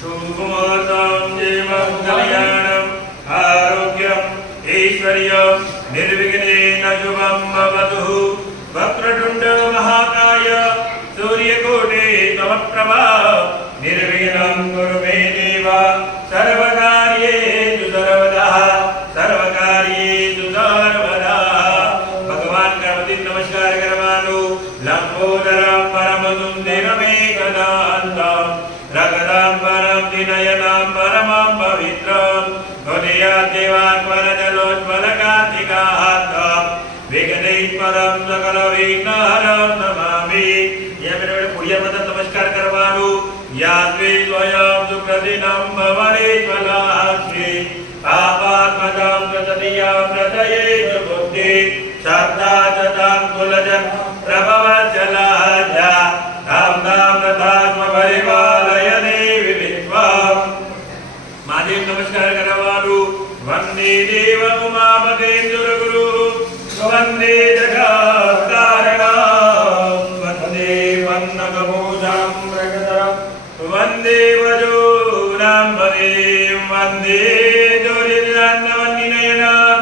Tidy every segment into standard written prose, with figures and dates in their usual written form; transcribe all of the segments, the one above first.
शुभमुहूर्तं जीवं कल्याणम् आरोग्यम् ऐश्वर्यं निर्विघ्नेन शुभं भवतु। वक्रतुण्ड महाकाय सूर्यकोटि समप्रभा निर्विघ्नं कुरु मे देव सर्वकार्येषु सर्वदा सर्वकार्येषु सर्वदा। भगवान गणपति नमस्कार करवानो लंबोदरं परमसुन्दरमेकदान्तं रगदाम्बरं विनयनं परमं पवित्रं हृदयाद्देवात्मरजलोज्ज्वलकान्तिकाहातं विघ्नेश्वरं सकलविघ्नहरं नमामि। यह मेरे पुड़िया मतलब नमस्कार करवानो याद्वे स्वयं सुप्रतिनं भवनेश्वलाक्षी पापात्मजां प्रततियां हृदये बुद्धि श्रद्धा चतां कुलजन प्रभवचलाजा धाम धाम रथात्म परिपालयने विवित्वं। महादेव नमस्कार करवानो वंदे देव उमापतेन्दुरगुरु वंदे जगत्तारणं वंदे वन्नगभूषं प्रगतरं वंदे वजूनाम्बरीं वंदे जोरिदान्नवन्निनयनं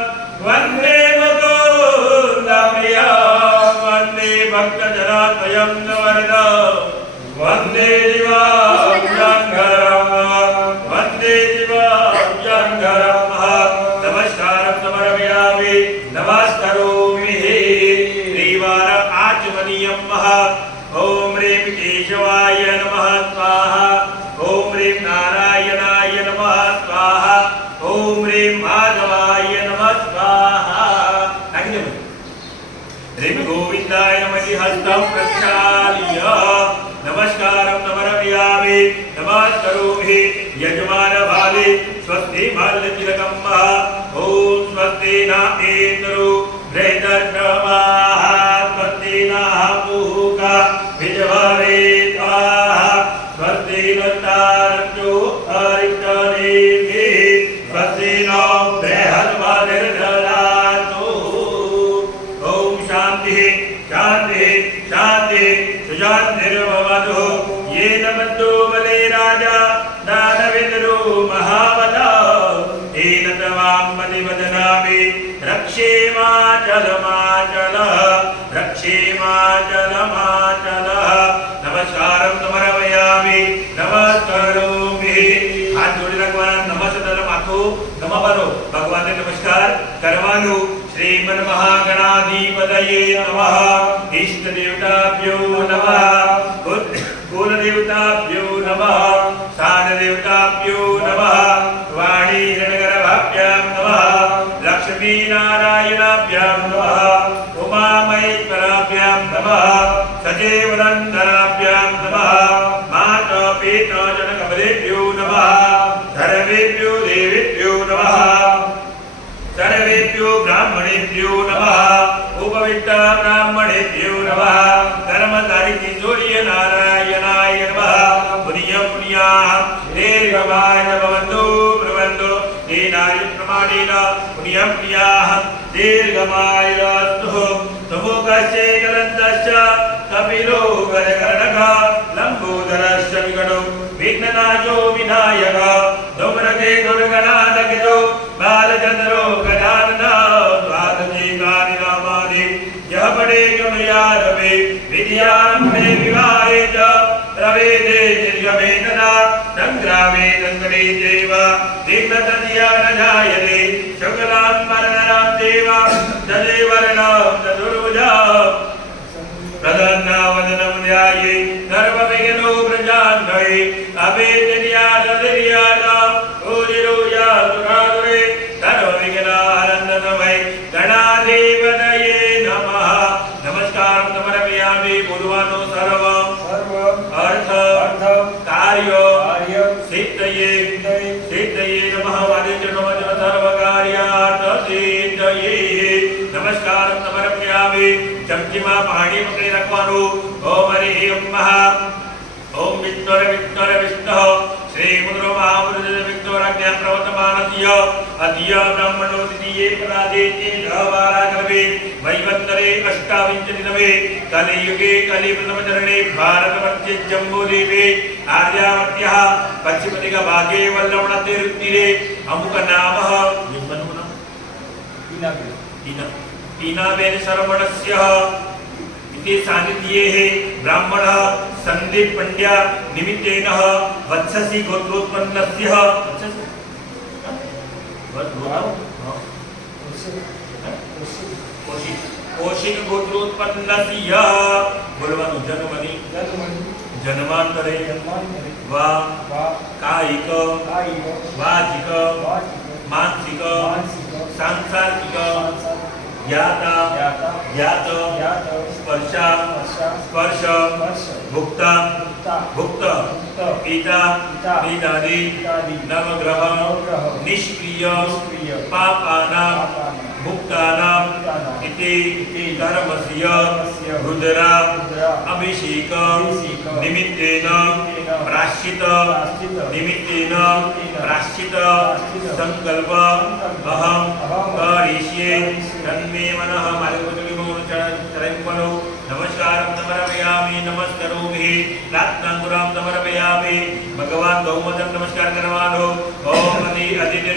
वंदे मुकुन्दप्रियं वंदे भक्तजनात्मयं वरदं वंदे दिवाङ्गरं वंदे दिवाङ्गरं। नमस्कारं समर्पयामि नमस्करोमि त्रिवार आचमनीयं। ओम ह्रीं केशवाय नमः स्वाहा ओम ह्रीं नारायणाय नमः स्वाहा ओम ह्रीं माधवाय नमः स्वाहा। ह्रीं गोविन्दाय नमः हस्तं प्रक्षाल्य नमस्कारं समर्पयामि नमस्करोमि। यजमान भाले स्वस्ति माल्यतिलकं ओम स्वस्ति न इंद्रो वृद्धश्रवाः स्वस्ति न पूका विजवरेताः स्वस्ति न तारक्यो हरितनेभिः स्वस्ति न बृहस्पतिर्दधातु। ओम शांति शांति शांति सुशांतिर्भवतु। येन बद्धो बले राजा दानवेन्द्रो महाबलः तेन तवां प्रतिवदनामि रक्षेमाचलमाचलः रक्षेमाचलमाचलः। नमस्कारं समर्पयामि नमस्करोमि। हाथ जोड़ी रखवाना नमस्कार माथो नमः बनो भगवान ने नमस्कार करवानो। श्रीमन् महागणाधिपतये नमः इष्ट देवताभ्यो नमः कुल देवताभ्यो नमः स्थान देवताभ्यो नमः वाणी हिरण्यगर्भाभ्यां नमः लक्ष्मी नारायणाभ्यां नमः उमा महेश्वराभ्यां नमः सचेवनन्दनाभ्यां नमः माता पिता जनकपदेभ्यो नमः सर्वेभ्यो देवेभ्यो नमः सर्वेभ्यो ब्राह्मणेभ्यो नमः उपविष्ट ब्राह्मणेभ्यो नमः धर्मधारी किशोरीय नारायणाय नमः। पुण्यं पुण्याः दीर्घमाय भवन्तु ब्रुवन्तु तेनायु प्रमाणेन पुण्यं पुण्याः दीर्घमायुरस्तु। तमोगस्य कलन्दस्य कपिलो गजकर्णकः लम्बोदरस्य विकटो विघ्ननाशो विनायकः धूम्रके दुर्गणादकितो बालचन्द्रो गजाननः द्वादशेकानि नामानि यः पठे शृणुयादपि विद्यारम्भे विवाहे च प्रवेदे निर्गमे तथा सङ्ग्रामे सङ्कटे चैव दीर्घतया न जायते शुक्लां वरदरां देव तदेवर्णां चतुर्भुजां प्रसन्नवदनं ध्याये सर्वविघ्नो प्रशान्तये अभेद्यादधिर्यादा भूरिरोया सुरासुरे सर्वविघ्नानन्दमये गणाधिपतये नमः। नमस्कारं समर्पयामि। बोलवानो सर्वं अर्थ कार्य सिद्धये सिद्धये नमः। वादिचरणमज सर्वकार्यार्थ सिद्धये नमस्कारं समर्पयामि। चमचीमा पाणी पकड़ी रखवानो। ओम हरिं महा ओम विष्णुर विष्णुर विष्णु श्री मुद्रो महामुद्र विष्णुराज्ञा प्रवर्तमानस्य अद्य ब्रह्मणो द्वितीये परादे चेदवारा कल्पे वैवन्तरे अष्टाविंशतितमे कलियुगे कलिप्रथमचरणे भारतवर्षे जम्बूद्वीपे आर्यावर्त्यः पश्चिमदिग्भागे वल्लवनतीरे अमुकनामः टीनाबेन शरवणस्य इति सान्निध्ये ब्राह्मणः सन्दीप पंड्या निमित्तेन वत्ससी गोत्रोत्पन्नस्य कौशिक गोत्रोत्पन्नस्य बोलવાનું જન્મની જન્માંતરે વા કાયિક વાચિક मानसिक सांसारिक ज्ञाता ज्ञात स्पर्शा स्पर्श भुक्ता भुक्त पिता पितादि नवग्रह निष्क्रिय पापानां भुक्तानां इति धर्मस्य रुद्रा अभिषेक निमित्तेन प्राश्चित निमित्तेन प्राश्चित संकल्प अहम करिष्ये तन्मे मनः मार्गपथविमोचनचरणपनो नमस्कारं समर्पयामि नमस्करोमि प्रार्थनांकुरां समर्पयामि भगवान गौमतन नमस्कार करवानो ओम अदिति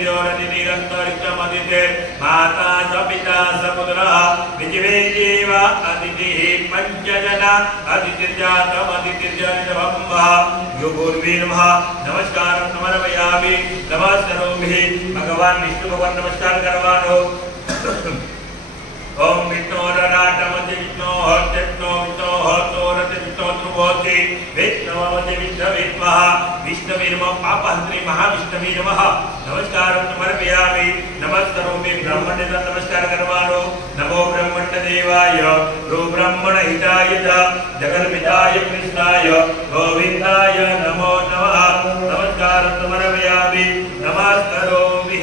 निरंतरिक्षम अदिति माता च पिता च पुत्रः पृथिवी देव अदितिः पंचजना अदितिर्जातम् अदितिर्जनितमः योगोर्वे नमः नमस्कारं समर्पयामि नमस्करोमि भगवान विष्णु भगवान नमस्कार करवानो ओम विष्णोरराटमति विष्णोहर्त्यष्णोविष्णोहर्तोरति विष्णोत्रुभोति विष्णवमति विष्णवेत्मः विष्णवेर्मः पापहन्त्रे महाविष्णवे नमः नमस्कारं समर्पयामि नमस्करोमि ब्रह्मण्य नमस्कार करवानो नमो ब्रह्मण्यदेवाय रो ब्रह्मणहिताय च जगन्पिताय कृष्णाय गोविन्दाय नमो नमः नमस्कारं समर्पयामि नमस्करोमि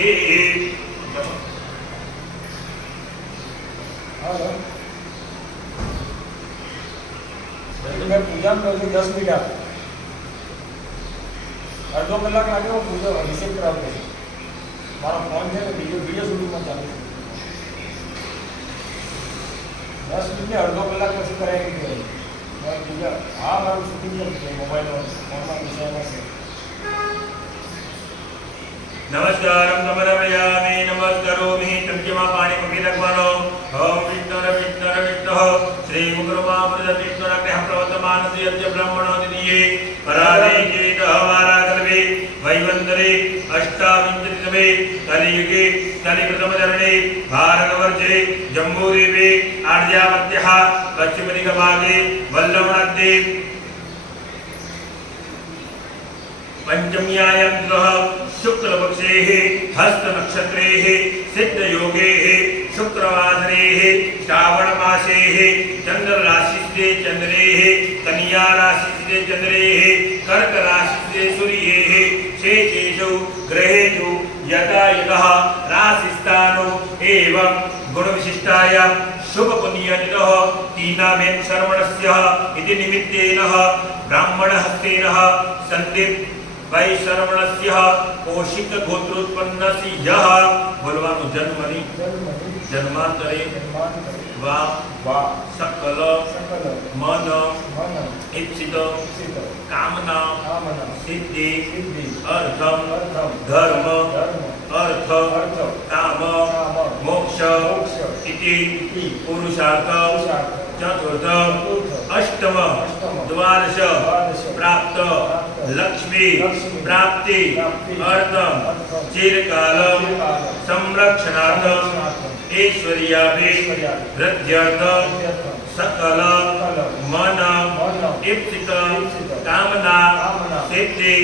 मैं पूजा में 10 मिनट अर्धो कलाक लागे वो पूजा अभिषेक करावे मारा फोन है वीडियो शूटिंग में चालू 10 मिनट में अर्धो कलाक પછી કરાવી દે मैं पूजा हां माરું शूटिंग करते मोबाइल और फोन में विषय में से नमस्कारं समर्पयामि नमस्करोमि चमचमा पानी पकड़ी रखवानो ओम विष्णुः श्री मुकुरमामृतविष्णुरग्रह प्रवर्तमानस्य यज्ञ ब्रह्मणो दिये परादीके दहवारा कल्पे वैवन्तरे अष्टाविंशतितमे कलियुगे कलिप्रथमचरणे भारतवर्षे जम्बूद्वीपे आर्यावर्त्यः पश्चिमदिग्भागे वल्लवनद्ये पंचम्यायां ग्रह शुक्लपक्षेः हस्तनक्षत्रेः सिद्धयोगेः शुक्रवासरेः श्रावणमासेः चंद्रराशिस्थे चंद्रेः कन्याराशिस्थे चंद्रेः कर्कराशिस्थे सूर्येः शेषेषु ग्रहेषु यथा यतः राशिस्थानो एवं गुणविशिष्टायां शुभपुण्यनितः टीनाबेन शरवणस्य इति निमित्तेन ब्राह्मणहस्तेन सन्दीप वैशरवणस्य कौशिक गोत्रोत्पन्नस्य यः बोलવાનું જન્મની જન્માંતરે वा सकल मन इच्छित कामना सिद्धि अर्थम धर्म अर्थ काम मोक्ष इति पुरुषार्थ चतुर्थ अष्टम द्वादश प्राप्त लक्ष्मी प्राप्ति अर्थम चिरकाल संरक्षणार्थ ऐश्वर्याभि वृद्ध्यर्थ सकल मन इप्सित कामना सिद्धि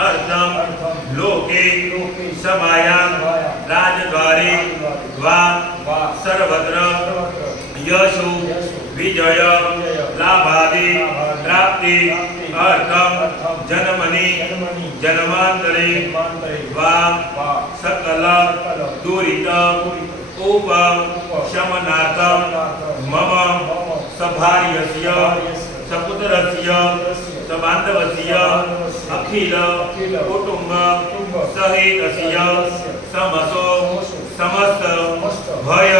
अर्थम लोके सभायां राजद्वारे वा सर्वत्र यशो विजय लाभादि प्राप्ति अर्थम जन्मनि जन्मांतरे वा सकल दुरित उपशमनार्थं मम सभार्यस्य सपुत्रस्य सबान्धवस्य अखिल कुटुंब सहितस्य समसो समस्त भय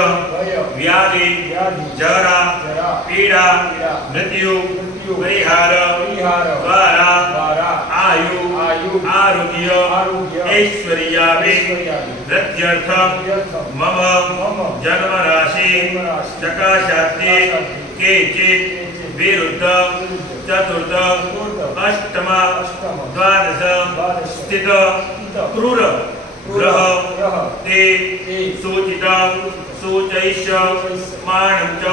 વ્યાધિ વ્યાધિ જરા જરા પીડા પીડા મૃત્યુ મૃત્યુ પરિહાર પરિહાર દ્વારા દ્વારા આયુ આયુ આરોગ્ય આરોગ્ય ઐશ્વર્યાભિ ઐશ્વર્યાભિ વૃદ્ધ્યર્થમ વૃદ્ધ્યર્થમ મમ મમ જન્મ રાશિ જન્મરાશિ ચકાશાતિ કેચિત વિરુદ્ધ ચતુર્થ અષ્ટમ દ્વાદશ સ્થિત ક્રૂર ગ્રહ તે સૂચિત સૂચૈશ માણં ચ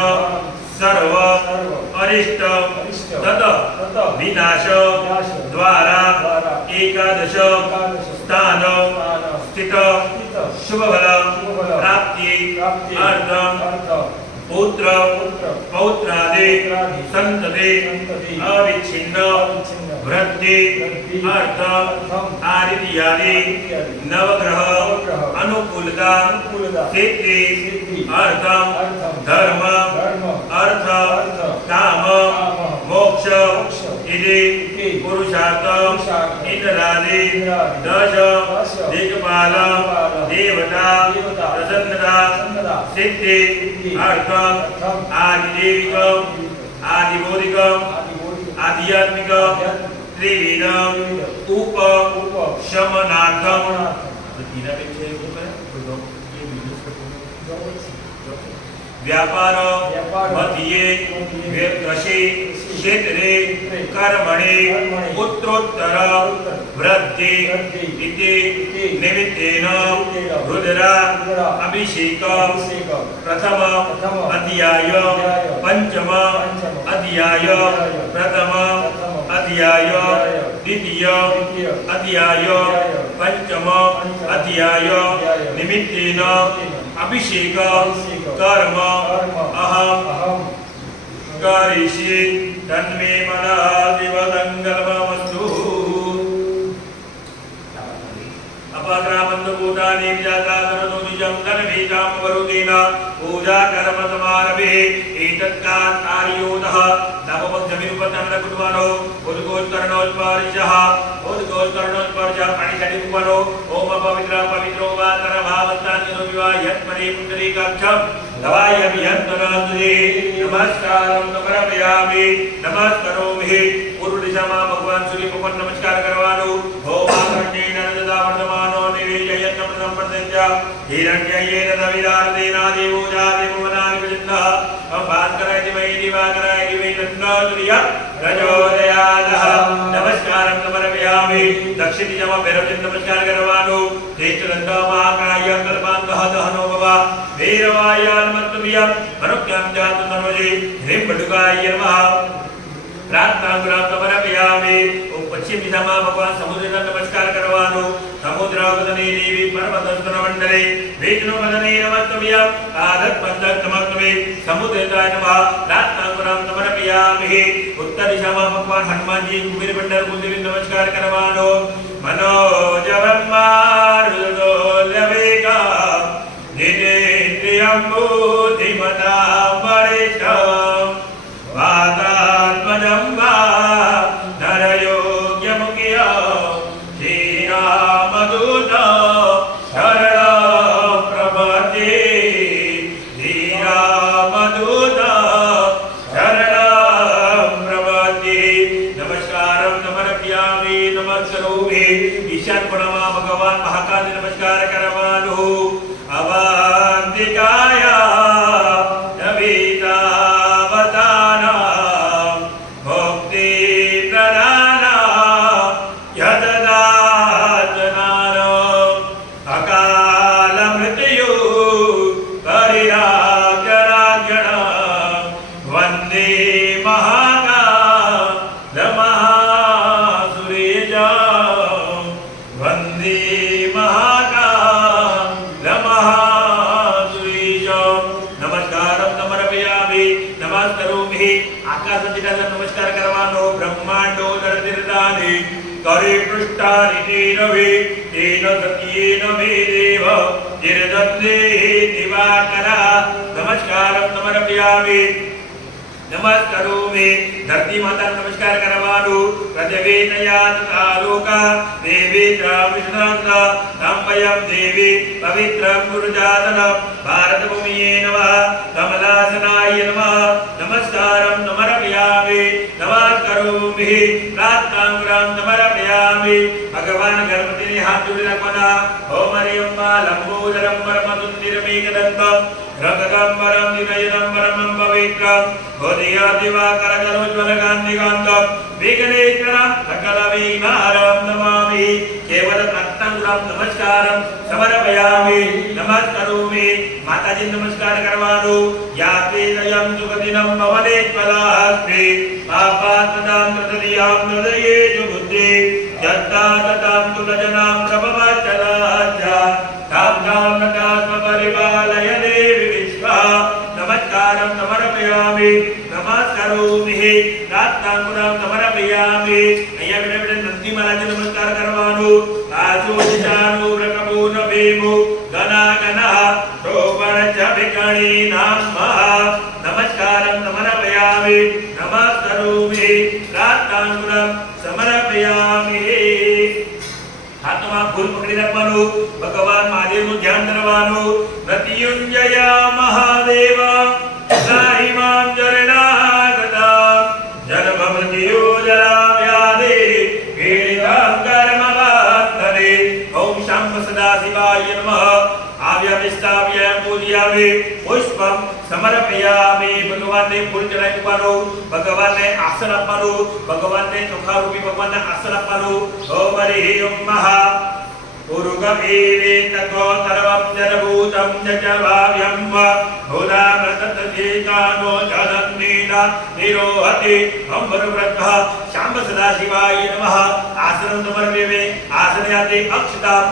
સર્વ અરિષ્ટ તત વિનાશ દ્વારા એકાદશ સ્થાન સ્થિત શુભફલ પ્રાપ્તિ અર્થમ પુત્ર પૌત્રાદિ સંતતિ અવિચ્છિન્ન વૃદ્ધિ અર્થમ આદિત્યાદિ નવગ્રહ અનુકૂલતા સિદ્ધિ અર્થમ ધર્મ અર્થ કામ મોક્ષ ઇતિ પુરુષાર્થ ઇન્દ્રાદિ દશ દિગ્પાલ દેવતા પ્રસન્નતા સિદ્ધિ અર્થમ આદિદેવિકમ આદિબોધિકમ આધ્યાત્મિકમ ત્રિવિધમ ઉપશમનાર્થમ व्यापार मध्य कृषि क्षेत्रे कर्मणि उत्तरोत्तर वृद्धि इति निमित्तेन रुद्र अभिषेक प्रथम अध्याय पंचम अध्याय प्रथम अध्याय द्वितीय अध्याय पंचम अध्याय निमित्तेन अभिषेक कर्म अहम करिष्ये तन्मे मनः दिवसंकल्पमस्तु अपग्रामन्तभूतानि विजाताकरतो निजं तन्मेषां वरुतेन पूजा कर्म समारभे एतत्कार्योतः तपमग्निरुपतन्नकुटुम्बनो उद्गोत्कर्णोत्पर्जः उद्गोत्कर्णोत्पर्जः पाणिषडिकुम्बनो ओम पवित्र पवित्रो वा करभावस्तान्यो विवा यत्परे पुण्डरीकाक्षं दवायभियन्तनादुरे नमस्कारं समर्पयामि नमस्करोमि पूर्व दिशाમાં ભગવાન સૂર્ય ભગવાન નમસ્કાર કરવાનો ઓમ આકર્ણેન નંદદા વર્ધમાનો નિવેદયન નમઃ પ્રત્યંજા હિરણ્યયેન રવિરાદેના દેવો જાદેવો વનાનિ વિજ્ઞઃ ભાસ્કરાય દિવૈ દિવાકરાય દિવૈ તન્નોતુર્ય પ્રચોદયાદઃ નમસ્કારં સમર્પયામિ દક્ષિણ દિશામાં ભૈરવજી નમસ્કાર કરવાનો ચૈત્રદંડ મહાકાય કલ્પાંતઃ દહનો ભવ ભૈરવાય નમસ્તુભ્યં મનુક્યં જાતુ નમોજે હ્રીં બડુકાય નમઃ प्रार्थना गुरु समर्पयामि ओम पश्चिम दिशाમાં ભગવાન સમુદ્રને નમસ્કાર કરવાનો સમુદ્ર વદને દેવી પર્વત સ્તન મંડલે વિષ્ણુ વદને નમસ્તુભ્યં આદત પંચક નમસ્તુભે સમુદ્રતાય નમઃ પ્રાર્થના ગુરુ સમર્પયામિ ઉત્તર દિશામાં ભગવાન હનુમાનજી કુબેર મંડળ કુલદેવી નમસ્કાર કરવાનો મનોજવમ મારુદોલ્યવેકા નિનેત્રિયં બુદ્ધિમતા વરિષ્ઠં वातात्मजं वा नरयोग्यमुख्य श्रीरामदूत शरणं प्रपद्ये श्रीरामदूत शरणं प्रपद्ये नमस्कारं समर्पयामि नमस्करोमि ईशान कोणમાં ભગવાન મહાકાલ નમસ્કાર કરવાનો અવંતિકાય નવિતા नमस्कार करवानो ब्रह्मांडो दरदिरदानि करे पृष्ठानि रवि तेन सत्येन मे देव चिरदत्ते दिवाकरा नमस्कारं समर्पयामि નમસ્કારોમિ ધરતી માતા નમસ્કાર કરવાનું પ્રતિવેદયાત આલોકા દેવી વિષ્ણુનાથ તંપયમ દેવી પવિત્રમ ગુરુજાતન ભારત ભૂમિયે નમઃ કમલાસનાય નમઃ નમસ્કારમ સમર્પયામિ નમસ્કારોમિ પ્રાર્થનાંગરામ સમર્પયામિ ભગવાન ગણપતિને હાથ જોડી રાખવાના ઓમ હરિ અંબા લંબોદરમ પરમતુંદિરમેઘદંતમ રંગગંબરમ વિનયનમ પરમં પવિત્રમ ભોધિયા દિવાકરજલોજ્વલકાંતિકાંતમ વિઘ્નેશ્વરમ સકલ વિઘ્નહરમ નમામિ કેવલ પ્રત્યંગમ નમસ્કારમ સમર્પયામિ નમસ્કારોમિ માતાજી નમસ્કાર કરવાનું યાતે દયમ સુખદિનમ ભવનેશ્વરાસ્તે પાપાત્મનામ પ્રતરિયામ હૃદયે બુદ્ધિ જત્તા તતામ તુલજનામ પ્રભવચલાજ્જા તામ તામ નકાત્મ પરિપાલય દેવી વિશ્વા નમસ્કારમ સમર્પયામિ નમસ્કારોમિ પ્રાર્થનાંગરામ સમર્પયામિ અહીંયા બેઠા નંદી મહારાજને નમસ્કાર કરવાનું આચોદિતાનો વ્રકમૂન ભીમુ ગના ગનઃ શોભણ ચ વિકણી નામઃ નમસ્કારમ સમર્પયામિ નમસ્કારોમિ પ્રાર્થનાંગરામ સમર્પયામિ હાથમાં ફૂલ પકડી રાખવાનું ભગવાન મહાદેવનું ધ્યાન કરવાનું મૃત્યુંજય મહાદેવ નાહિમાં જરણાગતા જન્મ મૃત્યુ જરાવ્યાદે પીડિતાં કર્મવાત્તરે ઓમ શામ સદાશિવાય નમઃ આવ્યા વિસ્તાવ્ય પૂજ્યામિ પુષ્પમ સમર્પયામિ ભગવાનને ફૂલ ચડાવી મૂકવાનું ભગવાનને આસન આપવાનું ભગવાનને ચોખા રૂપી ભગવાનને આસન આપવાનું ઓમ હરિ ઓમ મહા ઉરુગમેવે તકો સર્વં જરભૂતં જચભાવ્યં ભૂતામૃતતજેતાનો જનન્નીના નિરોહતિ અંબરવ્રતઃ શાંબ સદાશિવાય નમઃ આસनं સમર્પયામિ આસનયાતે અક્ષતા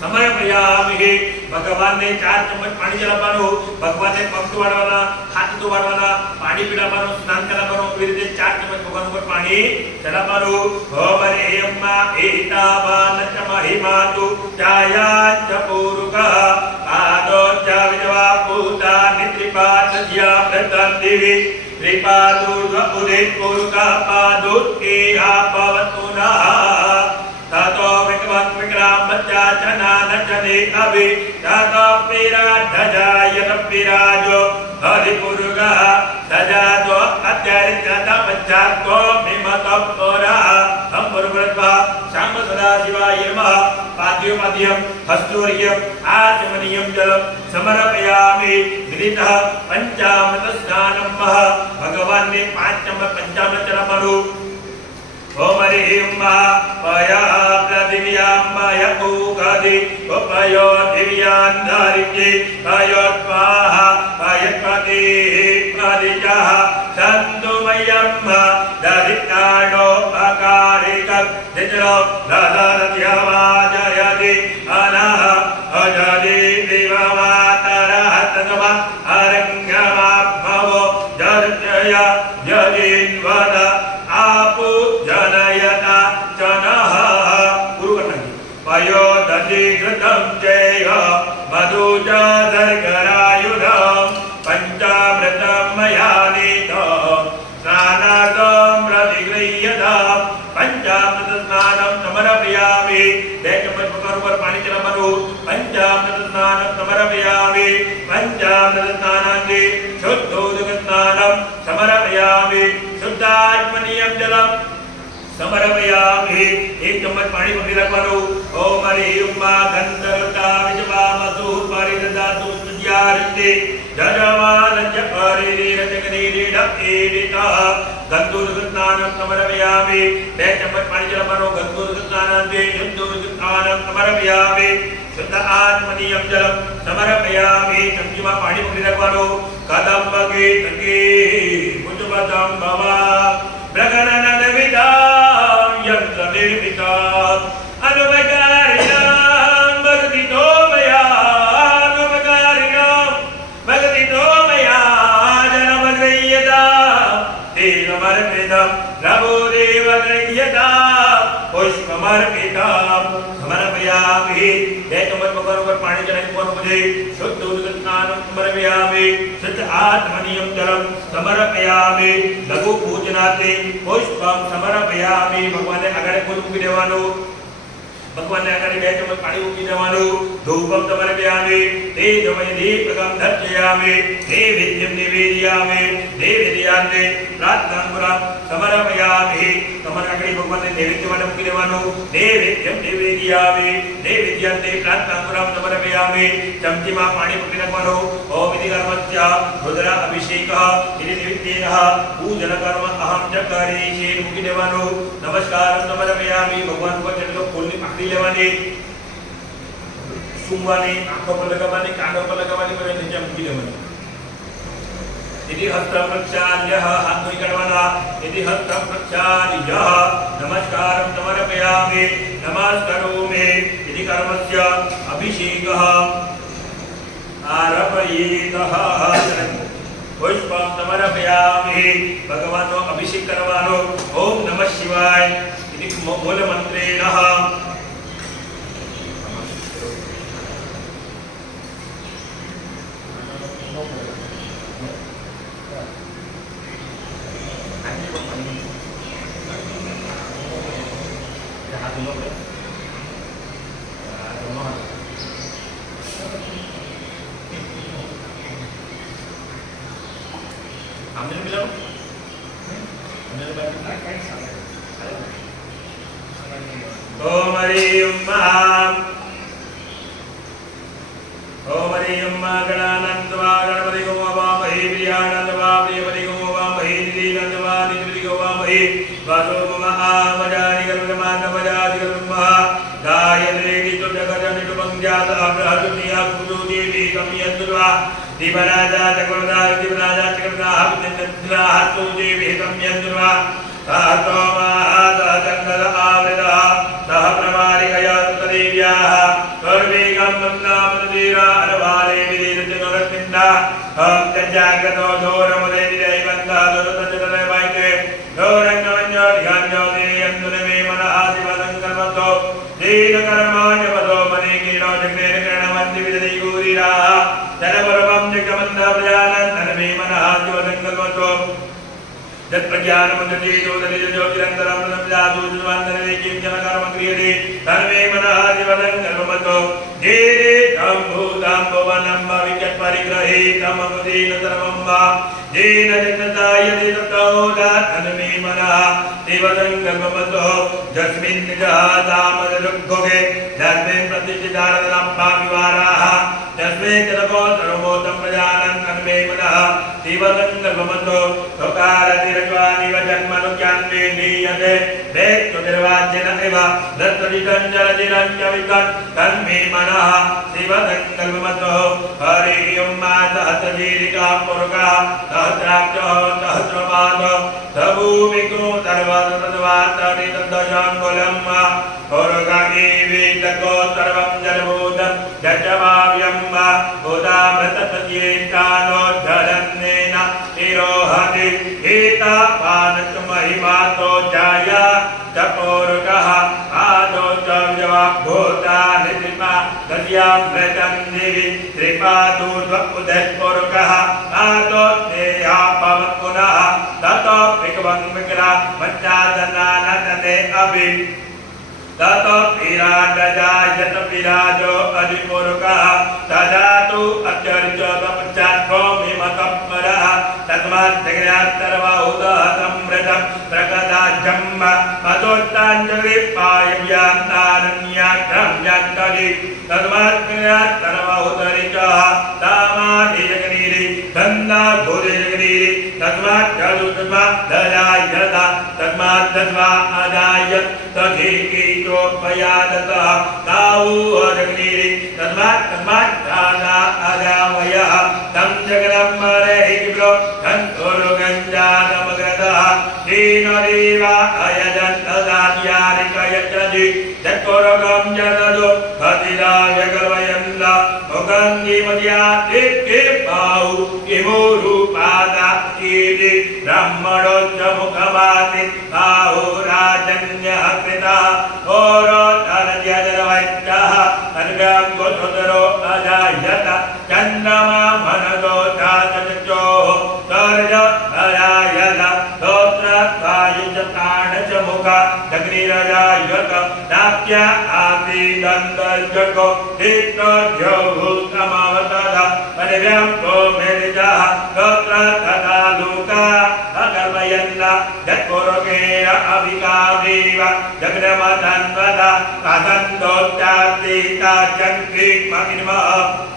સમર્પયામિ ભગવાનને 4 ચમચ પાણી ચડાવવાનું ભગવાનને પગ ધોવાડવાના હાથ ધોવાડવાના પાણી પીડાવવાનું સ્નાન કરાવવાનું એ રીતે 4 ચમચ ભગવાન ઉપર પાણી ચડાવવાનું ઓમ હરિ અંબા એતાવાન ચ મહિમાતુ ચાયાચ પૂરુકઃ આદો ચ વિદ્વા ભૂતા નિત્રિપાદજ્યા પ્રતં દેવી ત્રિપાદુર્ધ ઉદિત પૂરુકા પાદુત્કે આપવતુનઃ તાતો વિકવત વિક્રામ બચ્ચા ચના નચને અભિ તાતો પીરા ધજાય તપિરાજો હરિપુરુગા ધજાતો અત્યારે જાતા બચ્ચા તો મિમત પોરા અંબરવ્રતવા શામ સદાશિવાય નમઃ પાદ્યો પાદ્યમ હસ્તોર્યમ આચમનિયમ જલમ સમર્પયામિ વિદિતઃ પંચામૃત સ્નાનમ ભગવાનને 5 ચમચ પંચામૃત ચડાવવાનું ઓમ હરિ અંબા પયા પ્રદિવ્યાંબાય ઉગધિ ઉપયો દિવ્યાંધારિકે અયોત્વાહ અયત્પતિ પ્રદિજઃ સંતુમયમ દરિતાડો અકારિક દિજલો દદરત્યવાજયતિ અનઃ અજદે દેવમાતરઃ તગવા અરંગમા ભવો જર્જય જદિન્વદ આપુ જનયતા જનઃ ગુરુ કથા પયો દધિ ઘૃતમ ચૈહ મધુ ચ દર્ગરાયુધમ પંચામૃતમ મયાનિતમ સ્નાનાર્થમ પ્રતિગૃહ્યતામ પંચામૃત સ્નાનમ સમર્પયામિ 2 ચમચ પકડ ઉપર પાણી ચડાવવાનું પંચામૃત સ્નાનમ સમર્પયામિ પંચામૃત સ્નાનાંતે શુદ્ધોદક સ્નાનમ સમર્પયામિ શુદ્ધાત્મનિયમ જલમ સમર્પયામિ 1 ચમચ પાણી પકડી રાખવાનું ઓમ હરિ અંબા ગંધર્વતા વિજવામતુ પરિદદાતુ સુજ્યારતે જજમાન ચ પરિરેરજગનીરીડ એવિતઃ ગંધોદક સ્નાનમ સમર્પયામિ 2 ચમચ પાણી ચડાવવાનું ગંધોદક સ્નાનાંતે શુદ્ધોદક સ્નાનમ સમર્પયામિ શુદ્ધ આત્મનિયમ જલમ સમર્પયામિ ચમચીમાં પાણી પકડી રાખવાનું કદંબકે તકે મુજબતમ ભવા પ્રગણન વિદામ યંત્ર નિર્મિતા અનુપકારિણામ ભક્તિતો મયા અનુપકારિણામ ભક્તિતો મયા જનમગ્રહ્યતા તેનમર્પિતમ પ્રભો દેવ ગ્રહ્યતા પુષ્પમર્પિતમ સમર્પયામિ समर्पयामि हे चम्मच भगवान ऊपर पानी चढ़ाई भगवान मुझे शुद्ध उदक स्नानं समर्पयामि शुद्ध आत्मनीयं जलं समर्पयामि लघु पूजनाते पुष्पं समर्पयामि भगवान ने आगे फूल मूकी देवानुं भगवान ने आगे 2 चम्मच पानी मूकी देवानुं धूपं समर्पयामि तेजोमय दीपकं दर्शयामि नैवेद्यं निवेदयामि नैवेद्यान्ते प्रार्थनां समर्पयामि તમારે આગળ ભગવાનને નૈવેદ્ય માટે મૂકી દેવાનું નૈવેદ્યમ નિવેદયામિ નૈવેદ્યાન્તે પ્રાર્થનાં સમર્પયામિ ચમચીમાં પાણી મૂકી નાખવાનું ઓમ ઇતિ કર્મસ્ય રુદ્ર અભિષેકઃ ઇતિ નિવેદ્યેન પૂજન કર્મ અહમ ચ કરીષે મૂકી દેવાનું નમસ્કારમ સમર્પયામિ ભગવાન ઉપર જેટલો ફૂલની પાકડી લેવાની સુંગવાની આંખો પર લગાવવાની કાનો પર લગાવવાની પછી નીચે મૂકી દેવાની इति हस्तं प्रक्षाल्यः हाथ धोई करवाना इति हस्तं प्रक्षाल्यः नमस्कारं समर्पयामि नमस्करोमि इति कर्मस्य अभिषेकः आरभयेतः पुष्पं समर्पयामि भगवानो अभिषेक करवानो ओम नमः शिवाय इति मूल मंत्रेण Ambil bilang, Om Hari Amma Gananandva Ganapati Gomava Mahi Priyanandva Priyapati Gomava Mahi Nidinandva Nidri Gomava Vaso Goma Amajari Garudamanna Majari Garumma Gayatri Nitu Jagadani Tupangyata Abrahaduniya Kuduji Vitamiyandva Divaraja Chakrada Divaraja Chakrada Habdindra Hatuji Vitamiyandva Tahato Mahata Chandala Avrida Taha Pramarikaya Sutadevyaha Karvegam Namnamadira Arvale Vidirajanurakinda Jagato Doramudedi Devanda Durutajanare Vaite Dorangavanya Dhyanyo Deyanduname Manahadi Vadankarmato Dina Karamanya Vado Manekino Jagnere Karanamanti Vidadi Gurira Janavarabam Jagamanda Prajanan Naname Manahadi Vadankarmato जत प्रज्ञान मंत्री जोदरी जोगिरंतरम नमजादु जुवांदरे किं जनकर्म क्रियते तन्मे मनः दिवदं कर्मतो जेरे धम्भूतं भवनं विकट परिग्रहे तमपदीन सर्वं वा जेन जगताय देवतो तन्मे मनः दिवदं कर्मतो जस्मिन् जहादामदुग्गोगे जस्मिन् प्रतिष्ठितारदम्पा विवाराः जस्मिन् जलको सर्वोत्तम प्रजानं तन्मे मनः दिवदं कर्मतो तोकारति रज्वानि वजन्मनुज्ञान्वे नीयते वेत्तु निर्वाच्यन एव दत्तदितं जलदिनं च विकट तन्मे मनः शिवदङ्कल्मतो हरि ओं मातः तजीरिका पुरुषः सहस्राक्षः सहस्रपादः सभूमिको सर्वतद्वातरि तद्दशाङ्गुलं पुरुषगीवीतको सर्वं जलभूतं जजभाव्यं भूतामृतपत्येतानो जलन्नेन तिरोहति एता पानतु महिमातो जाया चपोरुकः आदो च विजवाभूतानि त्रिपा दर्यामृतं दिवि त्रिपादूर्ध्वपुदत्पुरुकः आदो तेहा पवत्पुनः ततो विकवं विक्रा मच्चादनानतते अभि ततो विराजजायत विराजो अधिपुरुकः तदा तु अत्यर्चपश्चाद्भूमिमतःपरः तस्मात् जगन्नाथर्वहुतः समृतं प्रकदाजम्ब मदोत्ताञ्जलिपायव्यान्तारण्याग्रम्यान्तरि तस्मात् जगन्नाथर्वहुतरिचः तामाधिजगनीरि गन्धाधुरिजगनीरि तस्मात् जलुतस्मात् दजायत तस्मात् दस्वा अजायत तथेकी चोपयादतः तावु अजगनीरि तस्मात् दादा अजावयः तं जगदम्बरे हिब्रो धन्तुरु गञ्जानमग्रतः दीनदेवा अयजन्तदार्यारिकयच्छति चतुरगं जनदो हतिराव्यगवयन्द मुगङ्गिमत्या तिक्के बाहु किमु रूपादा कीति ब्रह्मणोच्च मुखमाति बाहुराजन्यः कृतः ओरोधनजलवैत्यः Atya ati dandajako Dikno jauhutamavatadha Panivyampo medijaha Gotra tata luka Agarvayanna Jatporokera avikadiva Jagnamatanvada Kadandotjati Kajankrik makinmaha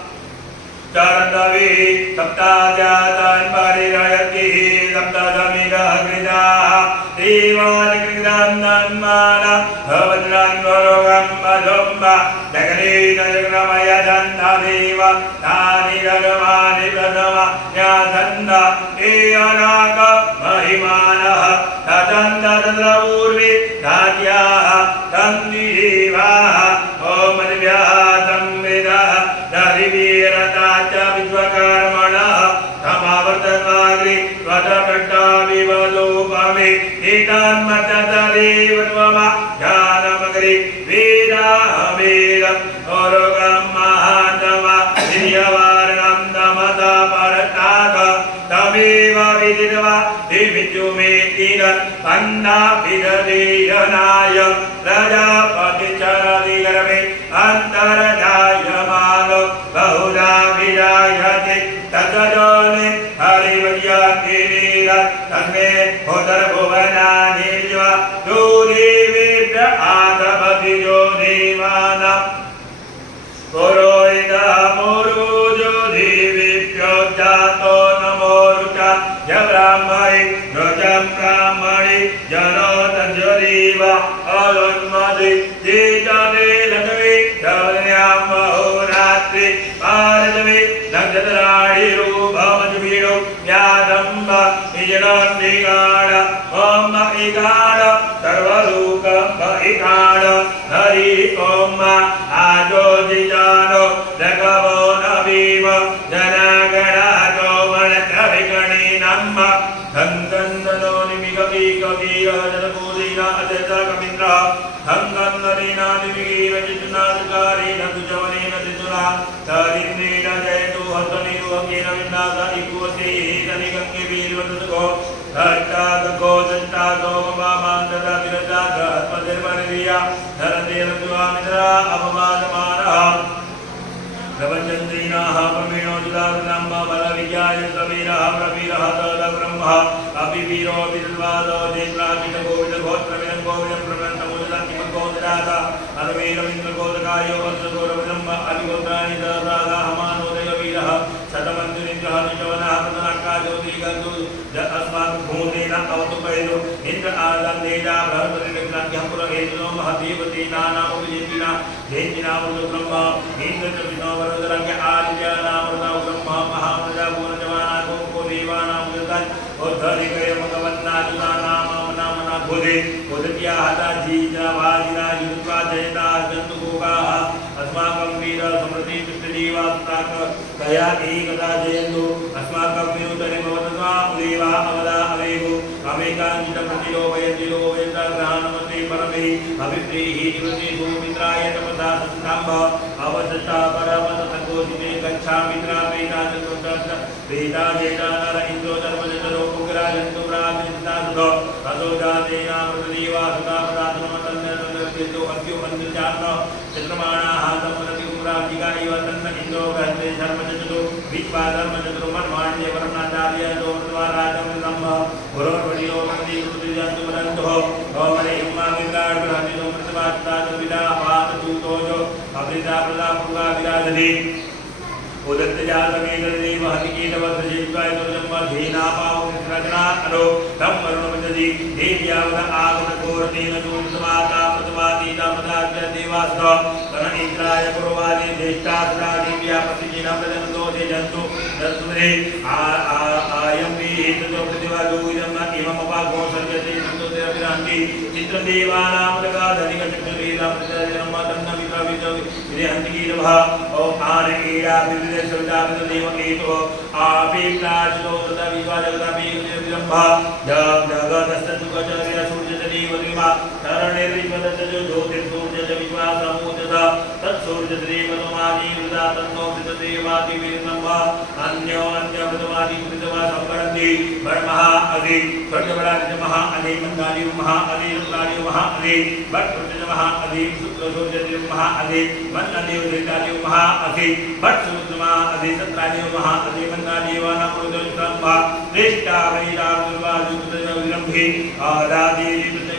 Charandavi Saptajadan Parirayati Saptadamidahagridaha Divanagridandanmana Bhavadran Varogam Madhumma Jagarina Jagramaya Jantadeva Tani Jagamani Pradama Yadanda Eyanaka Mahimanaha Tatanda Tadravurvi Tatyaha Tandivaha Om Adivyaha Samvidaha Darivirata Vishwakarmana Tamavartagri Vadakarta Vivadopami Itan Matadari Vadvama Janamagri Veda Veda Orogam Mahatama Vidyavarnam Damata Parataka Tamiva Vididava Divityume Idan Panna Vidadiyanaya Rajapati Charadigarame Antarajayamano Bahuda Vidayati Tatadone Harivadyakirira Tanme Hodar Bhuvana Nijva Duri Vibra Adapati Jodhivana Koroida Murujo Divipyo Jato Namorucha Jabrahmai Nojam Brahmani Janota Jodiva Alonmadi Jitade Ladavi Davanyam Mahoratri Paradami Nagjataradi Rubhamajvido Yadamba Ijanandikada Om Ikada Sarvaluka Ikada Hari Om Ajodijano Jagavona Viva Janagana Jovanakavikani Namma Dhankandano Nimigati Kavira Janapudina Ajata Kamindra Dhankandalina Nimigira Jitnadkari Natujavana Jituna Tarindina Jayatu Hataniru Akina Vindasa Ikuati Tanikangi Virvatako Dhartako Jantako Mamandada Virataka Atmadirvaniya Dharadena Tuamidra Avamadamana Pravachandrinaha Pramino Judavinamba Balavidyaya Saviraha Praviraha Tada Brahma Abhiviro Vidvado Devrajita Govida Gotravinam Govidam Pramantamudam Kimagodrata Aravira Vindra Godakayo Vasadora Vidamba Adigotrani Dada Hamanodaya Viraha Satamandirindraha Nijavana Pratanaka Jyotigandu Asmat Bhumina Avtupaido Indra Adam Deda Bharatarinakran Yampura Hedro Mahadevati Nana Uvijitina Dhenjina Murda Brahma Indra Chavino Varadharangya Aditya Namurda Brahma Mahamurda Purnajavana Gomko Devana Murdan Uddharikaya Magavanna Juna Namana Bhode Uddhya Hata Jija Vajina Yudhva Jayata Jantu Gokaha Asmakam Vira Samrati Pishtadeva Sutaka Kaya Ekada Jayantu Asmakam Virutane Bhavatva Udeva Avada Avehu Amekan Jita Pratilo Vayatilo Vayata Grahanamati Paramehi Aviprihi Jivati Bhumitraya Tapata Sastamba Avasasta Paramata Takosite Gacha Mitra Veda Jatotata Veda Jeta Nara Indro Dharmajataro Pugra Jantu Prajita Sudho Asoja Dena Mృతdeva Sudha Pradhanamatanna Sundarajeto Akyo Manjata Chandramana Hasamanati Umrajika Iva Tanna Indro Gante Dharmajataro Vishva Dharmajataro Manmanya Varanacharya Dovratva Rajam Brahma Gururvadiyo Mandi Krudijantu Maranto Omare Umma Vindar Brahmino Mృతvasta Javida Avata Tutojo Avrita Prada Purga Viradani Udatta Jatavedi Mahadikita Vadrajitkai Durjamma Dhena Pao Rajana Aro Tam Varunamajadi Devyavada Agata Koratina Chunsamata Pratavati Damadakya Devasda Kana Indraya Kurovadi Deshta Sra Divya Patikina Prajanto Dejantu Dasmane Ayam Vihitajo Prativadu Idamma Imamapa Gosarjati Santo Deraviranti Chitra Devana Praga Dhanika Chakraveda Prajanamma Tanna Vitra Vitra Vidyanti Rabha Om Anakira Vidya Sudha Vidya Keto Abhiplajito Tata Vishwajagata Vidya Jagatasta Tukacharya Surjati Vadima Taranir Vishwadajo Jyotir Surjata Vishwasamudata तत्सूर्यद्रेवतमादि वृदातन्नो वृतदेवादि वीरनम्मा अन्यो अन्यवृतमादि वृतवा संवरन्ति वर्मः अधि स्वर्गवराज महा अधि मन्दानि महा अधि रुद्राणि महा अधि भट्टुर्ज महा अधि शुक्लसूर्यद्रेव महा अधि मन्नदि उदितानि महा अधि भट्टुर्ज महा अधि सत्राणि महा अधि मन्दानि वानपुरुषम्भा श्रेष्ठा वैरागुर्वाजुतविरम्भि आदादि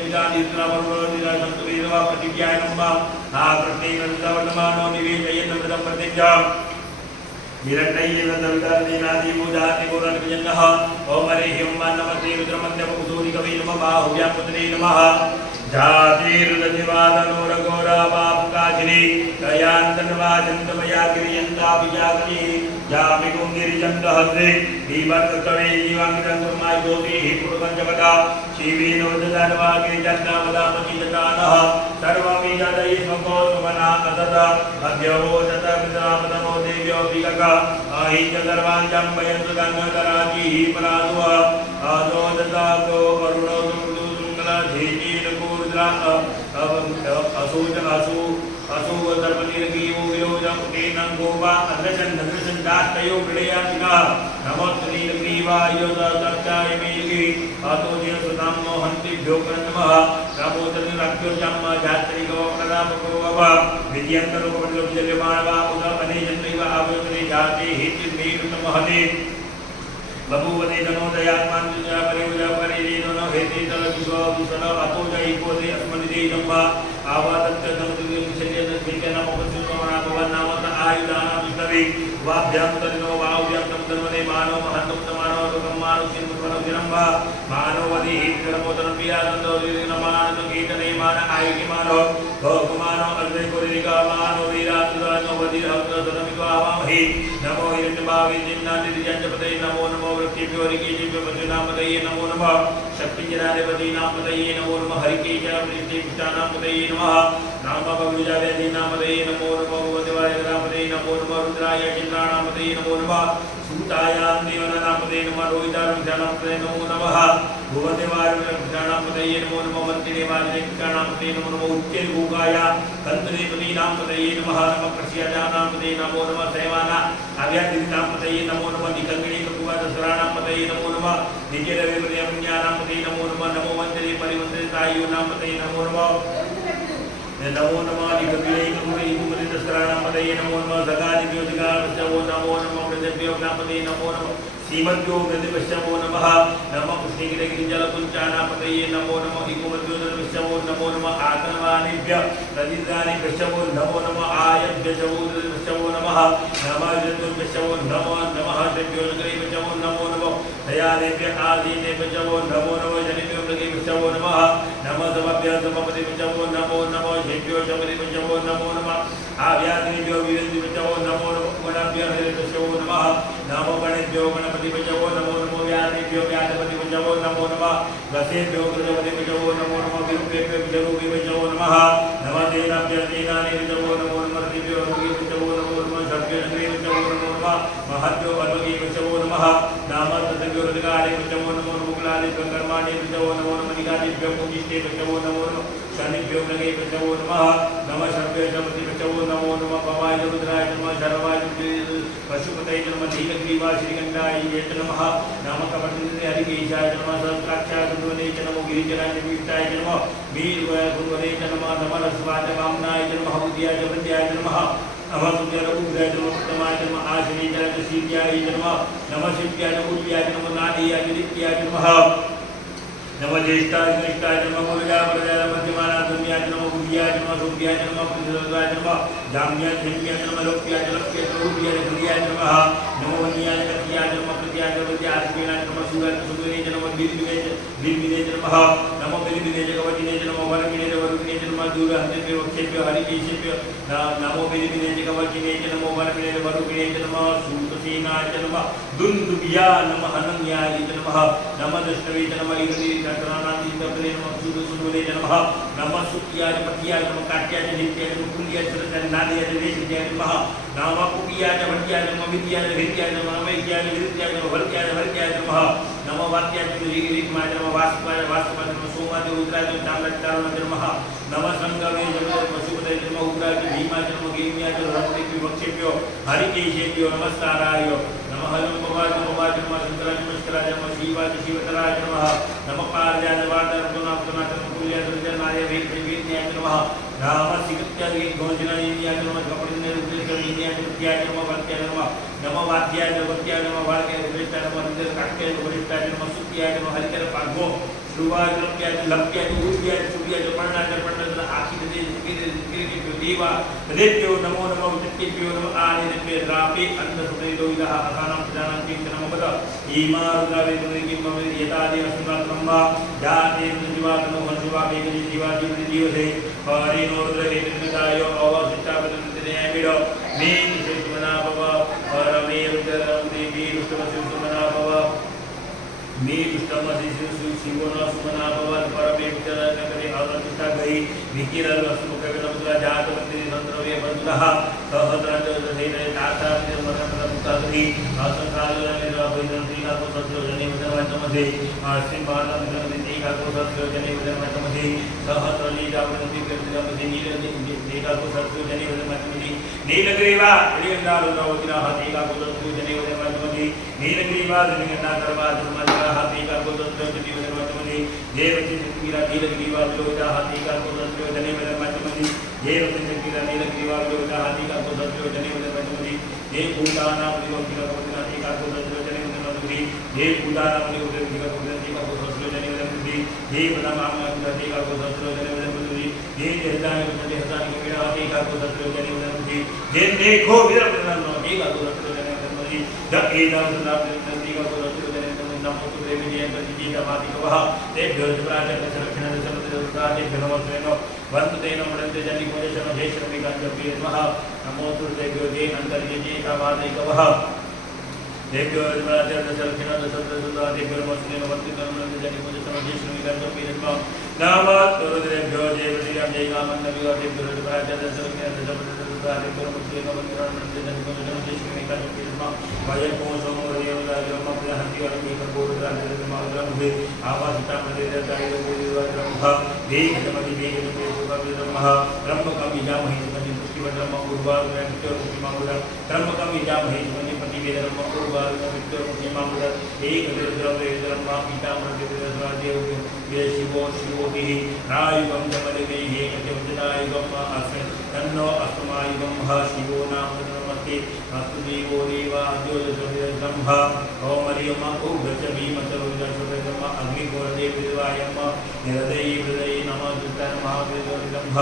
विदानि त्रवरोदिना संतुवीरवा प्रतिज्ञायनम्मा प्रत्येकवर्तमानो निवेदयन् मृतं प्रतिज्ञा हिरण्ययेनदविदादिनादि मूजाति पुरन्यन्नः ओम हरिः ओम नमस्ते रुद्रमन्यपुसूरि कवि नमः बाहुव्यापुत्रे नमः जातिर्दधिवादनोरघोरापापकाजिनी दयान्तन्वाजन्तमया गिरियन्ताभिजागरी जामिकुङ्गिरिजन्तहस्रे दीपर्कवे जीवाङ्गिरङ्गमाय ज्योतिः पुरुपञ्चपदा शिवीनोददानवागिरिजन्नामदामचिदतानः सर्वमिजदयि स्वगोत्मना असदा अभ्यवोचतमिदापदमो देव्यो विगक अहिञ्चदर्वाञ्चं वयन्तु गङ्गकराजिः परादुः आदोददागो वरुणो असुवदर्पतिरगीवो विरोजं तेनं गोवा अद्रशं नद्रशं दास्तयो प्रलयातिना नमोत्तरीलग्रीवायोदर्चाय मेलगी अतोजिन सुतां मोहन्तिभ्यो नमः नमोत्तरीलग्योजं जात्रिको प्रदापकोव विद्यन्तरूपमण्डलमाणवा उद अनेजन्नैव आवयोतने जाते हेतिर्मेरुतमहते बभूवने जनोदयात्मानुजा परिवजा परिदेनो न हेते तल विश्वा विश्वल अतो जय कोदे अस्मदिदे नम्मा आवादत्त जनोदय विषय दत्ते नमो पशुमना भवनामत आयुधाना विष्णवे वाभ्यां तन्नो वाव्यां तन्मने मानो महन्तम समानो लोकं मानो चिन्मनो विरम्भा मानो वदि कर्मोदन पियानंदो नमानो कीर्तने मान आयुधि मानो भोगमानो अल्वे कोरिका मानो वीरानुदानो वदि हक्त सदमिको आवामहि नमो हिरण्यभावे जिन्नादि दिजंजपते नमो नमो वृत्तिभ्यो हरिकेशेभ्यो वज्रनामदये नमो नमः शक्तिजनाधिपति नामदये नमो नमः हरिकेश वृत्तिभूषानामदये नमः नाम बबुजाव्याधि नामदये नमो नमः भगवदेवाय नामदये नमो नमः रुद्राय चन्द्राणामदये नमो नमः सूतायां देवनामदये नमः रोहितारुषाणामदये नमो नमः भुवदेवाय नामदये नमो नमः मन्त्रिदेवाय नामदये नमो नमः उच्चैर्भूगाय कन्तदेवती नामदये नमः नमः प्रस्याजानामदये नमो नमः सेवाना अव्याधि नामदये नमो नमः निकंगणे दसराणामदये नमो नमः निजरविपर्यमन्यानामदये नमो नमः नमो वन्दे परिवन्दतायो नामदये नमो नमः नमो नमः निकंगणे कुमुरे दसराणामदये नमो नमः सगादिभ्यो जगावश्चवो नमो नमः वृद्धभ्यो नामदये नमो नमः श्रीमद्भ्यो वृद्धवश्चवो नमः नमः कृष्णगिरिजलकुञ्चानामदये नमो नमः हिकुमद्भ्यो वश्चवो नमो नमः आतनवानिभ्य रजितानिभ्यश्चवो नमो नमः आयभ्यश्चवो वश्चवो नमः नमः जन्तुभ्यश्चवो नमो नमः दिभ्यो नगरेभ्यश्चवो नमो नमः दयादेभ्य आदीनेभ्यश्चवो नमो नमः जनेभ्यो नगरेभ्यश्चवो नमः नमः समभ्य समपतिभ्यश्चवो नमो नमः शेभ्यो शबरिभ्यश्चवो नमो नमः आव्यादिभ्यो विरन्दिभ्यश्चवो नमो नमः गुणाभ्यो हरिभ्यश्चवो नमः नमो गणेभ्यो गणपतिभ्यश्चवो नमो नमः व्याधिभ्यो व्याधिपतिभ्यश्चवो नमो नमः गसेभ्यो गजपतिभ्यश्चवो नमो नमः विरूपेभ्यो विरूपिभ्यश्चवो नमः नमः देनाभ्यो देनानिभ्यश्चवो नमो नमः ऋषिभ्यो ऋषिभ्यश्चवो नमो नमः सर्भ्यो नगरेभ्यश्चवो नमो नमः महद्भ्यो अर्वगीभ्यश्चवो नमः नामः तद्भ्यो ऋतकारेभ्यश्चवो नमो नमः कुलादिभ्यो कर्माणिभ्यश्चवो नमो नमः निगादिभ्यो पुञ्जिष्टेभ्यश्चवो नमो नमः शनिभ्यो नगेभ्यश्चवो नमः नमः सर्भ्यो शमतिभ्यश्चवो नमो नमः भवाय रुद्राय नमः शर्वाय पशुपतये नमः नीलग्रीवाय श्रीगण्डाय नमः नमः कपटनिधे हरिकेशाय नमः सहस्राक्षाय गुरुवने च नमो गिरिजनाय विष्टाय नमः वीरवाय गुरुवने च नमः नमः रसवाय वामनाय नमः बुद्ध्याय वृद्ध्याय नमः नमः तुभ्यरघुभ्याय नमः उत्तमाय नमः आश्रयाय सीव्याय नमः नमः शिव्याय उद्याय नमः नादीयाय नित्याय नमः नमः ज्येष्ठाय कनिष्ठाय नमः मूलजाय वरदाय मध्यमानाय धर्म्याय नमः बुद्ध्याय नमः सूर्याय नमः प्रतिरोधाय नमः जाम्याय धर्म्याय नमः लोक्याय लक्ष्याय रूप्याय हृदयाय नमः नमो वन्याय कत्याय नमः प्रत्याय वृत्याय आश्रयाय नमः सूर्याय सुगुणे नमः बिल्बिने नमः नमो बिल्बिने कवचिने नमः वरकिने वरुकिने नमः दूरहन्तेभ्यो वक्षेभ्यो हरिकेशेभ्यो नमो बिल्बिने कवचिने नमो वरकिने वरुकिने नमः सूतसेनाय नमः दुन्दुभ्या नमः हनन्याय नमः नमः दृष्टवे नमः इन्द्रिय नमः नमः सुख्याय पत्याय नमः काट्याय नित्याय नमः कुल्याय सरजाय नादयाय वेश्याय नमः नमः कुपियाय भट्याय नमः विद्याय विद्याय नमः वैद्याय विद्याय नमः भर्त्याय नमः नमः वाक्याय ऋग्माय नमः वासुपाय नमः सोमाय रुद्राय ताम्राय नमः नमः संगवे नमः पशुपतये नमः उग्राय भीमाय नमः हरिकेशेभ्यो नमस्काराय नमः लंबोदराय नमः शंकराय नमस्काराय नमः शिवाय शिवतराय नमः नमः पार्याय वादरपुनापुनाथ कुल्याय दुर्जनाय वीरवीर्याय नमः नाम सिकत्याय घोषणाय नमः कपड़िने रुद्रेश्वरीयाय नमः नमः वाद्याय नमः नमः वाद्याय नमः नमः वाद्याय रुद्रेश्वराय नमः रुद्रकाट्याय वरिष्ठाय नमः सुत्याय नमः हरिकर पागो शुरुआत लप्याय लप्याय उद्याय सूर्याय पर्णाय पर्णाय आखिर दे देवा देव्यो नमो नमो विद्येभ्यो नमः आदित्य द्रापे अन्न सुदेदो इदः असानं प्रजानां नमो पद ईमा रुद्रावे तुमेकिं मम यतादि असुनात्मम्मा जाते जीवात्मनो हंसवा बेगि जीवादि जीवसे परिनो रुद्रे कृतायो अवसिता पदन्ते मिडो मे सुमना भव परमे रुद्रं देवी रुद्रमसि सुमना भव मे दुष्टमसि शिवनो सुमना भव परमे रुद्रं करे अवसिता गई विकिरण असुमुखगणमुद्रा जातवन्ति नन्द्रवे बन्धुः सहस्रांजलधेन ताता निर्मलमतमुक्तादि आसंकालनिर्वाभयन्त्रिकाको सत्योजने वदनमतमधे श्रीपादमिदनिकाको सत्योजने वदनमतमधे सहस्रलीलावन्ति कृतिरमधे नीलनिकाको सत्योजने वदनमतमधे नीलग्रीवा त्रियन्दारुद्रवतिनः तेकाको सत्योजने वदनमतमधे नीलग्रीवा त्रियन्दाकर्माधर्मजः तेकाको सत्योजने वदनमतमधे देवति सुमीरा नीलग्रीवा विलोचाः तेकाको सत्योजने वदनमतमधे देवति सुमीरा नीलग्रीवा विलोचाः तेकाको सत्योजने वदनमतमधे ये भूतानां विलोकिनः तेकाको सत्योजने वदनमतमधे ये भूतानां विलोकिनः तेकाको सत्योजने वदनमतमधे ये वदनामां तेकाको सत्योजने वदनमतमधे ये हृदयानि हृदयानि कीड़ा तेकाको सत्योजने वदनमतमधे ये देखो विरमणनो तेकाको सत्योजने वदनमतमधे द एदां सदाप्तं तेकाको सत्योजने वदनमतमधे नमो तुते विजयं प्रतिजीतमादिकवः ते भ्योजप्राजक संरक्षणं समृद्धताते भ्रमवत्रेनो वन्दते नमृते जनिकोदेशम जय श्रमिकाञ्जप्रिय नमः नमो तुते भ्योजे अन्तर्यजे कामादिकवः देव्यो जमाजन संरक्षणं समृद्धताते भ्रमवत्रेनो वन्दते नमृते जनिकोदेशम जय श्रमिकाञ्जप्रिय नमः नमः तुते भ्योजे प्रतिजीतं जय कामन्दवियो देव्यो जमाजन संरक्षणं समृद्धताते भ्रमवत्रेनो वन्दते नमृते जनिकोदेशम जय श्रमिकाञ्जप्रिय नमः वयकोशो हंति और के बोलरा निर्माणुहे आवासिता प्रदेश दायित्व विवादमः वेगमति वेगमति सुभविदमः ब्रह्मकं इजामहि सुमति पुष्टिवद्रम उर्वार विक्टर मुक्तिमामुद ब्रह्मकं इजामहि सुमति प्रतिवेदनम उर्वार विक्टर मुक्तिमामुद एक द्रव्येन्द्रम वा पीतामृतदेव ये शिवो शिवोति रायुगं जमलिगैः यजनायुगम अस्य तन्नो अस्मायुगं शिवो नाम नमस्ते अस्तु देवो देवा ज्योतिषब्रह्म ओम हरिओम उग्रच भीमचरुदशब्रह्म अग्निगोरदेवदेवायम निरदयी हृदये नमः दुष्टाय महावीरब्रह्म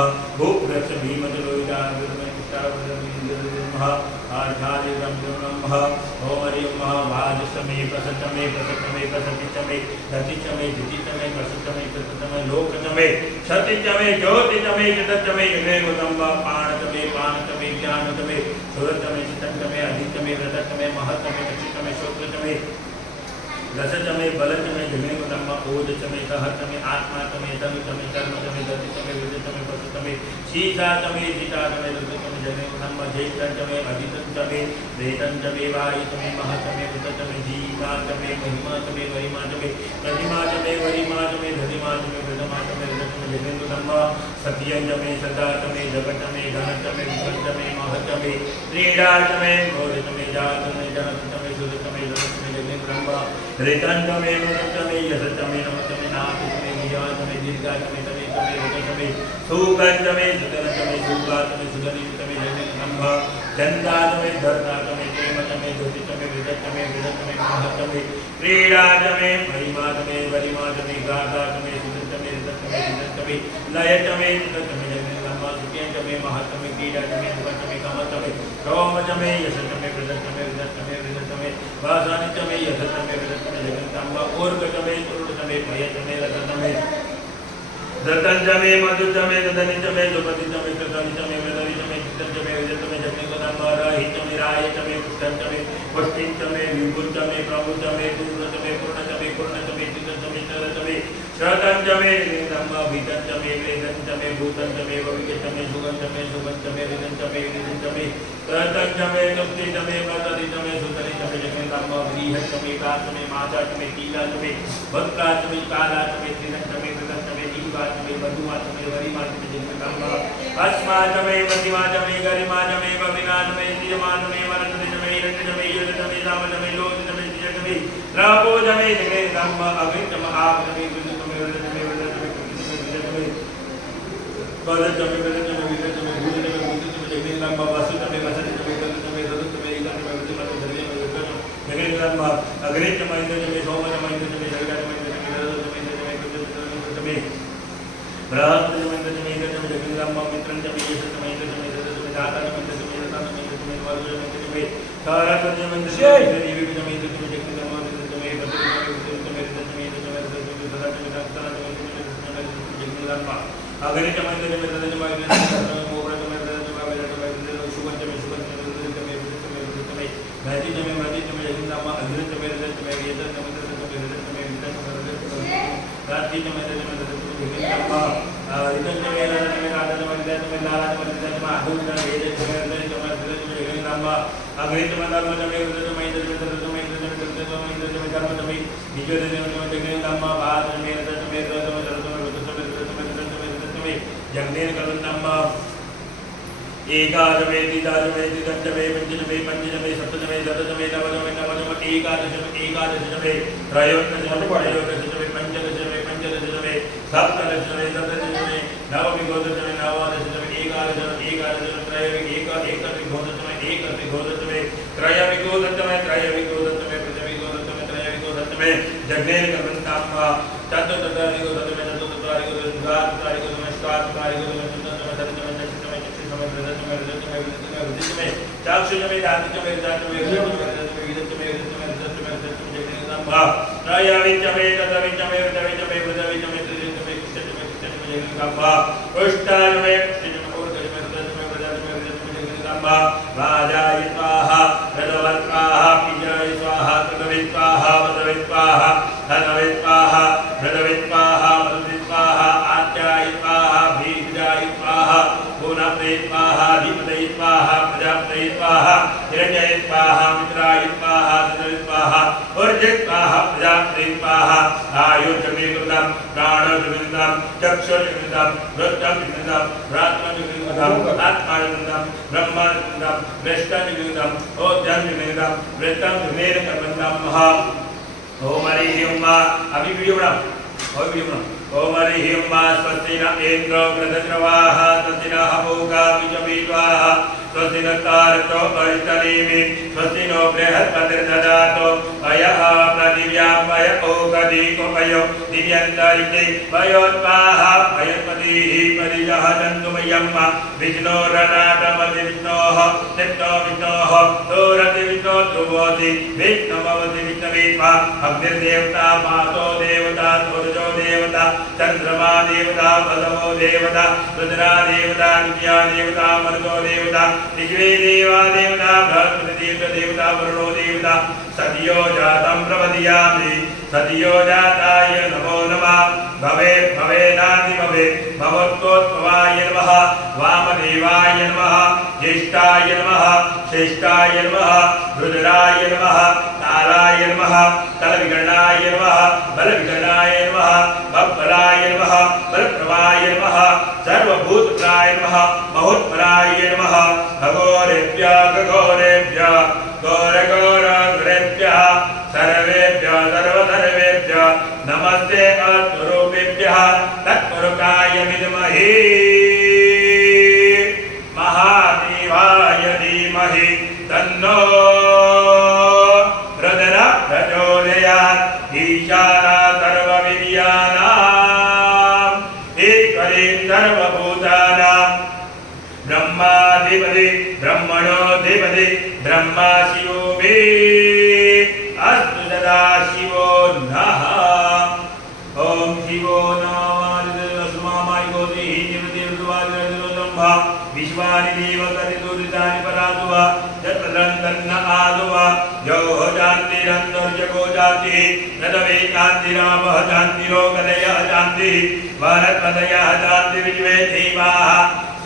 उग्रच भीमचरुदशब्रह्म आचार्यब्रह्म ओम हरिओम वाजसमे प्रसचमे प्रसचमे प्रसचिचमे दतिचमे दितिचमे प्रसचमे प्रसचमे लोकचमे सतिचमे ज्योतिचमे चितचमे युगेगुतम्ब पाणचमे पाणचमे ज्ञानचमे सुरचमे चितचमे अधिचमे व्रतचमे महतमे कचितमे श्रोत्रचमे रसचमे बलचमे जमेगुतम्ब ओजचमे सहचमे आत्माचमे तनुचमे कर्मचमे दतिचमे विदिचमे प्रसचमे शीताचमे शीताचमे रुद्रचमे जमेगुतम्ब जैत्रचमे अधितचमे वेदंचमे वायुचमे महचमे वृतचमे जीवाचमे महिमाचमे वरिमाचमे प्रतिमाचमे वरिमाचमे धरिमाचमे व्रतमाचमे रजचमे जमेगुतम्ब सत्यंचमे सदाचमे जगतमे घनचमे विपंचमे महचमे क्रीडाचमे घोरचमे जातमे जनचमे सुरचमे रसचमे जमेगुतम्ब रेतंचमे नूतंचमे यशचमे नमचमे नाथचमे नियाचमे दीर्घाचमे तमेचमे रजचमे सुगंचमे सुतनचमे सुगाचमे सुगनिचमे जमेगुतम्ब चंदाचमे धर्ताचमे प्रेमचमे ज्योतिचमे विदचमे विदचमे महचमे क्रीडाचमे महिमाचमे वरिमाचमे गाथाचमे सुदचमे रजचमे विदचमे लयचमे सुदचमे जमेगुतम्ब सुत्यंचमे महचमे क्रीडाचमे सुगंचमे कमचमे रोमचमे यशचमे विदचमे विदचमे विदचमे वासानिचमे यशचमे विदचमे जगन्ताम्ब ऊर्गचमे तुरुचमे भयचमे रतचमे रतंचमे मधुचमे ददनिचमे सुपतिचमे कृतनिचमे वेदनिचमे चित्तंचमे विदचमे जमेगुतम्ब राहिचमे रायचमे पुष्टंचमे पुष्टिंचमे विभुंचमे प्रभुचमे पूर्णचमे पूर्णचमे पूर्णचमे चित्तंचमे चरचमे श्रतंचमे जमेगुतम्ब विदंचमे वेदंचमे भूतंचमे भविष्यचमे सुगंचमे सुगंचमे विदंचमे विदिंचमे रतंचमे तुष्टिचमे प्रतदिचमे सुतनिचमे जमेगुतम्ब व्रीहचमे काचमे माचाचमे कीलाचमे भक्ताचमे कालाचमे त्रिदंचमे विदंचमे जीवाचमे मधुमाचमे वरिमाचमे जमेगुतम्ब अस्मा च मे प्रतिमा च मे गरिमा च मे भविना च मे धीयमान च मे वरद च मे हिरण्य च मे युध च मे साम च मे लोच च मे च मे रापो च मे जगे धम्म अभित च मे आप च मे विद च मे वरद च मे वरद च मे विद च मे वरद च मे वरद च मे विद च मे भूत च मे भूत च मे जगे धम्म वासु च मे वसत च मे वरद च मे रद च मे ईद च मे वरद च मे जगे धम्म अग्नि च मे च मे सोम च मे च मे जगत च मे च मे रद च मे च मे विद च मे बृहत् च मे च मे ईद च मे जगे धम्म मित्रं च मे यश च मे च मे रद च मे दाता च मे च मे रता च मे च मे वर्ग च मे च मे तारा च मे च मे देवी च मे च मे जगे धम्म च मे भद्र च मे च मे च मे रद च मे सदा च मे दाता च मे च मे जगे धम्म अग्नि च मे च मे रद च मे मोहर च मे रद च मे वेद च मे शुभ च मे शुभ च मे रद च मे वृद्ध च मे वृद्ध च मे महति च मे महति च मे जगे धम्म अग्नि च मे रद च मे वेद च मे रद च मे रद च मे विद्या च मे रद च मे रात्रि च मे रद च मे रद च मे जगे धम्म रितं च मे रद च मे राधा च मे विद्या च मे लाला च मे विद्या च मे आहुर च मे वेद च मे रद च मे रद च मे जगे धम्म अग्नि च मे धर्म च मे रद च मे इंद्र च मे रद च मे इंद्र च मे इंद्र च मे धर्म च मे विजय च मे जगे धम्म भात च मे रद च मे रद च मे रद च मे रद च मे रद च मे रद च मे रद च मे जगने कलं धम्म एकादश मे द्विदश मे त्रिदश मे पंचदश मे पंचदश मे सप्तदश मे दशदश मे नवदश मे नवदश मे एकादश मे त्रयोदश मे त्रयोदश मे पंचदश मे पंचदश मे सप्तदश मे सप्तदश मे नवविंशतिदश मे नवदश मे एकादश मे त्रयोविंशतिदश मे एकविंशतिदश मे त्रयोविंशतिदश मे त्रयोविंशतिदश मे त्रयोविंशतिदश मे त्रयोविंशतिदश मे जगने कलं धम्म चतुर्दश मे चतुर्दश मे चाक्षु में दाति च में दाति में विदत में विदत में विदत में विदत में विदत में जगने धम्म त्रयावि च में तदवि च में वृदवि च में वृदवि च में त्रिदश में कुष्ठ में जगने धम्म कुष्ठान में कुष्ठ में और गज में वृदत में वृदत में विदत में जगने धम्म राजाय स्वाहा रजवत् स्वाहा पिजय स्वाहा तदवि स्वाहा वदवि स्वाहा धनवि स्वाहा वृदवि स्वाहा वदवि स्वाहा आत्याय स्वाहा भीजाय स्वाहा गुणप्रे स्वाहा धीपते स्वाहा प्रजापते स्वाहा हिरण्ये स्वाहा मित्राय स्वाहा तदवि स्वाहा ऊर्जे स्वाहा प्रजापते स्वाहा आयुर्जगेन्द्रं प्राणजगेन्द्रं चक्षुर्जगेन्द्रं वृत्तजगेन्द्रं रात्रजगेन्द्रं आत्माजगेन्द्रं ब्रह्मजगेन्द्रं वेष्टजगेन्द्रं ओद्यजगेन्द्रं वृत्तजगेन्द्रं महा ओम हरि ओम अभी वीडियो बना ओम हरि ओम स्वस्ति न इंद्रो वृद्धश्रवाः स्वस्ति नः पूषा विश्ववेदाः स्वस्ति न तारको अरिष्टनेमि स्वस्ति नो बृहस्पतिर्दधातु अयः पृथिव्यां पय ओगदीको पयो दिव्यन्तरिक्षे पयोत्पाः पयस्पतिः परिजः जन्तुमयं विष्णोरनाटमति विष्णोः नित्यो विष्णोः दोरति विष्णो ध्रुवोति विष्णुमवति विष्णवेत्मा अग्निर्देवता मातो देवता सूर्यो देवता चंद्रमा देवता बलवो देवता रुद्रा देवता विद्या देवता मरुतो देवता ऋग्वे देवा देवता बृहस्पति देवता वरुणो देवता सद्यो जातं प्रवदयामि सद्यो जाताय नमो नमः भवे भवेनादि भवे भवत्तोत्भवाय नमः वामदेवाय नमः ज्येष्ठाय नमः श्रेष्ठाय नमः रुद्राय नमः कालाय नमः तलविगणाय नमः बलविगणाय नमः बलबलाय नमः बलप्रभाय नमः सर्वभूतप्राय नमः महोत्पराय नमः खगोरेभ्यः खगोरेभ्यः गौरगौरगुरेभ्यः सर्वेभ्यः सर्वधर्मेभ्यः नमस्ते अस्तुरूपेभ्यः तत्पुरुषाय विद्महे महादेवाय धीमहि तन्नो रुद्रः प्रचोदयात् ईशानः सर्वविद्यानाम् ईश्वरीं सर्वभूतानां ब्रह्माधिपति ब्रह्मणोऽधिपति ब्रह्मा शिवो मे अस्तु सदा शिवो नः ओम शिवो नमः विश्वानि देवतरि दुरितानि परासुवा यत्रन्दन्न आदुवा यो जानतिरन्तर्जगो जाति नदवे शान्तिरामः शान्तिरोगदयः शान्तिः भारतपदयः शान्ति विश्वे देवाः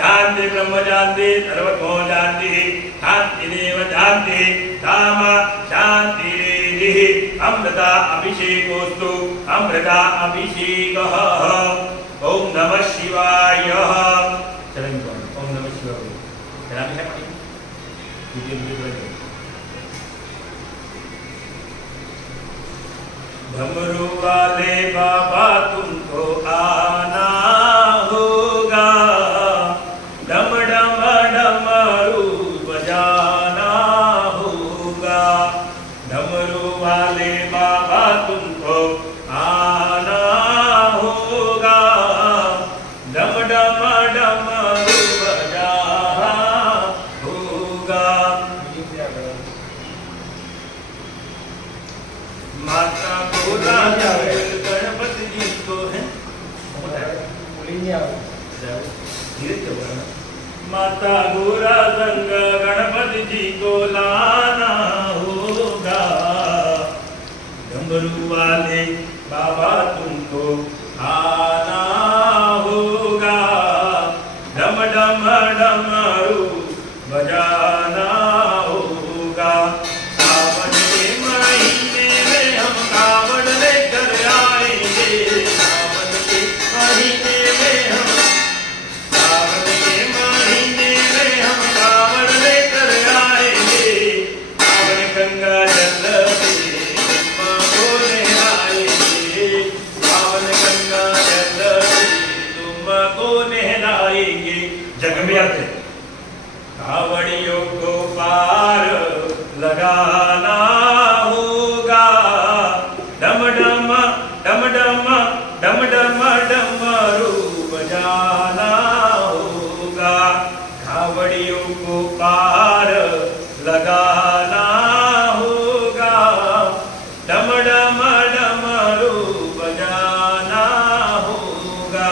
शान्ति ब्रह्म शान्ति सर्वतो शान्तिः शान्तिरेव शान्तिः धाम शान्तिरेधिः अमृता अभिषेकोऽस्तु अमृता अभिषेकः ओम नमः शिवाय चलेंगे। Dalam siapa ini? Video lagi. डमरू वाले बाबा तुमको आना होगा, डम डम डमरू बजाना होगा, डमरू वाले बाबा तुमको आना होगा, डम डम डमरू बजाना होगा। माता बोला गणपति जी को है धीरे चलो। माता गोरा संग गणपति जी को लाना होगा, डमरू वाले बाबा तुमको आना होगा, डम डम डमरू बजाना होगा। सावन के महीने में हम कावड़ लेकर आएंगे, सावन के महीने में हम कावड़ लेकर आएंगे, सावन गंगा जल से तुमको नहलाएंगे, सावन गंगा जल से तुमको नहलाएंगे। जग में आते कावड़ियों को पार लगाना होगा, डम डम डम डम डम डम डमरू बजाना होगा, कावड़ियों को पार लगाना होगा, डम डम डमरू बजाना होगा।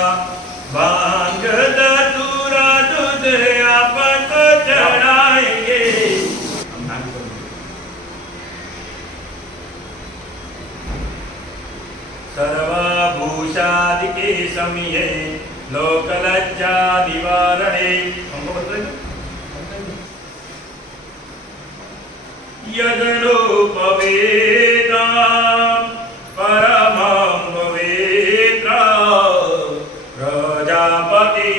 भांग धतूरा दूध आपको चढ़ाएंगे। सर्वभूषादि के समये लोकलज्जा निवारणे। हमको बताइए। यज्ञोपवेता परमं पवित्रा प्रजापति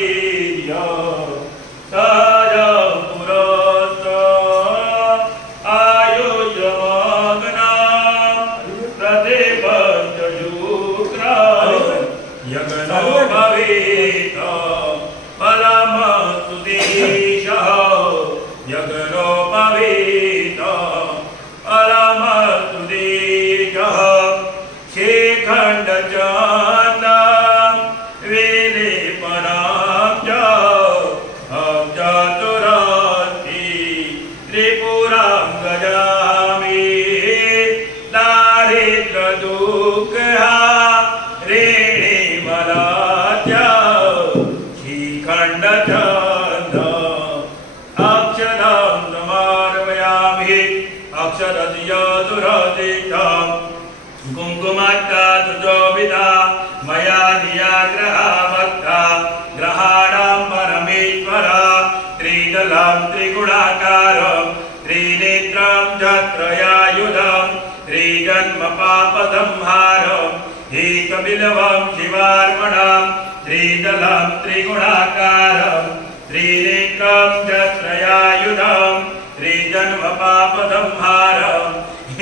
कुंकुमाट्टा सुजोभिता मया नियाग्रहामत्ता ग्रहाणां परमेश्वर त्रिदलं त्रिगुणाकारं त्रिनेत्रं च त्रयायुधं त्रिजन्मपापसंहारं एकबिल्वं शिवार्पणं त्रिदलं त्रिगुणाकारं त्रिनेत्रं च त्रयायुधं त्रिजन्मपापसंहारं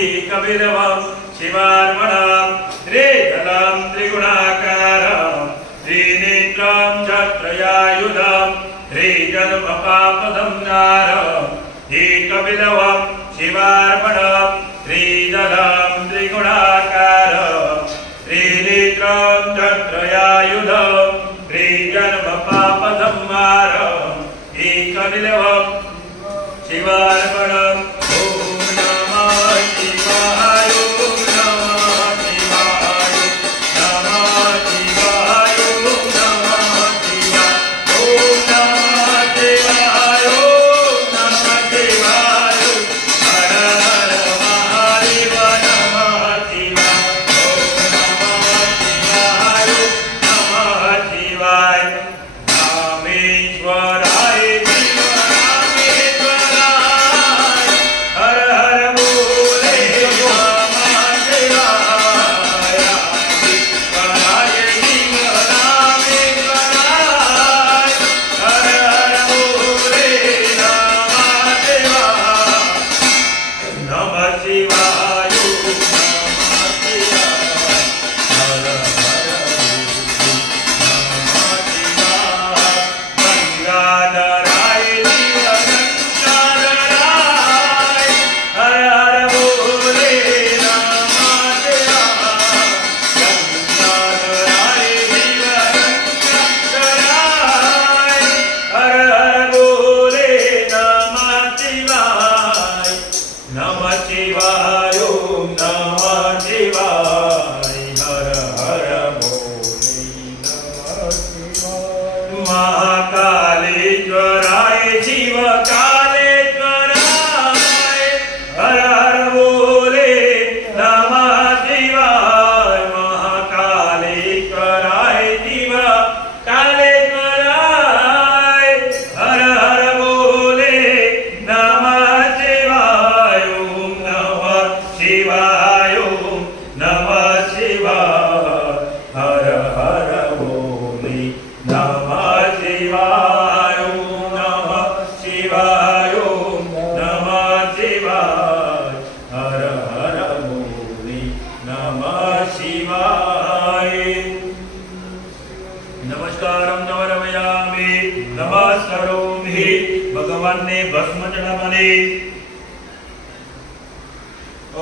एकबिल्वं शिवार्पणं त्रिदलं त्रिगुणाकारं त्रिनेत्रं च त्रयायुधं त्रिजन्मपापसंहारं एकबिल्वं शिवार्पणं त्रिदलं त्रिगुणाकारं त्रिनेत्रं च त्रयायुधं त्रिजन्मपापसंहारं एकबिल्वं शिवार्पणं। શિવાય ઓમ નમઃ શિવાય હર હર બોલે નમઃ શિવાય નમસ્કારમ નમરમયામિ નમસ્કારોમિ ભગવાનને ભસ્મ ચડાવવાની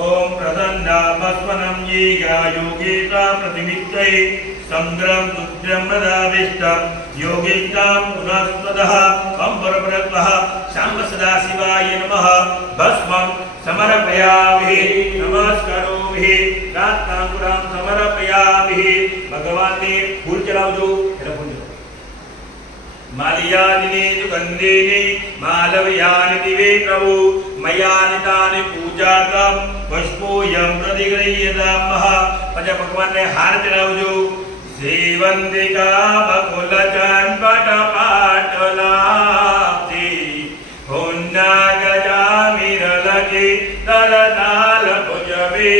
ओम प्रसन्ना भस्वनं येगा योगेता प्रतिमित्तै संग्रम रुद्रम प्रदाविष्टम योगितां पुनस्पदः अंबरप्रत्वः शाम्ब सदाशिवाय नमः भस्मं समर्पयामि नमस्कारोमि रात्तांकुरां समर्पयामि भगवानने फूल चढ़ावજો એટલે ફૂલ मालियादिने सुगंधेने मालवयानि दिवे प्रभु मयानि तानि पूजातं पुष्पोयं प्रतिगृह्यतामः पछ भगवान ने हार चढ़ावજો सेवंतिका बकुल चंपट पाटलाप्ति हुन्ना गजामिरलके तलताल भुजवे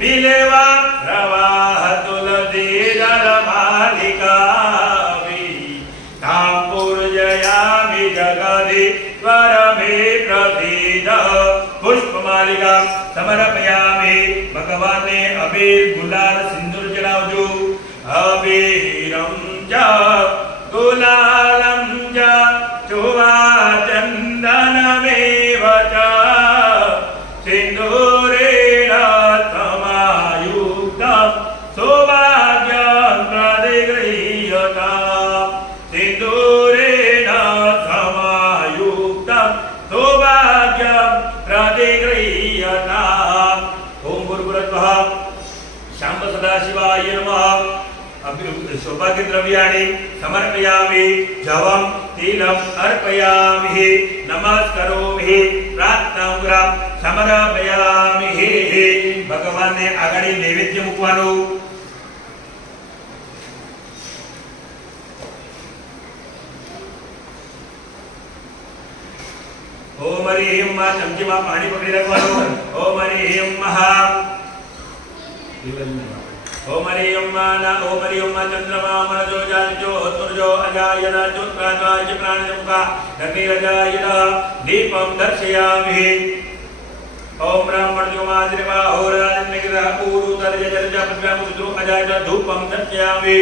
बिलेवा प्रवाह तुलसी दलमालिका ताम्पूर्जयामि जगदि स्वरमे प्रसीद पुष्पमालिका समर्पयामि भगवान ने अबीर गुलाल सिंदूर चढ़ावજો अबीरं च गुलालं च चुवा चन्दनमेव च सिन्दूरेण समायुक्तं सौभाग्यं प्रतिगृह्यताम् सिन्दूरेण समायुक्तं सौभाग्यं प्रतिगृह्यताम् ओम गुरुभुवः शाम्ब सदाशिवाय नमः सौभाग्य द्रव्याणि समर्पयामि जवं तिलम् अर्पयामि नमस्कारोमि प्रार्थनां समर्पयामि भगवान ने आगाड़ी नैवेद्य મૂકવાનું ओम हरि ह्रीं मा चमची में पानी पकड़ी रखवानो ओम हरि ह्रीं महा ओम हरि ह्रीं मा ना ओम हरि ह्रीं मा चंद्रमा मनजो जाजो उत्तरजो अजायना चुत्राकाय प्राणमुखा अग्निरजायना दीपं दर्शयामि ओम ब्राह्मण जो माद्रिवा होराजनिग्रह पूरु तर्ज जर्जा पद्व्यामुद्रो अजायना धूपं दर्शयामि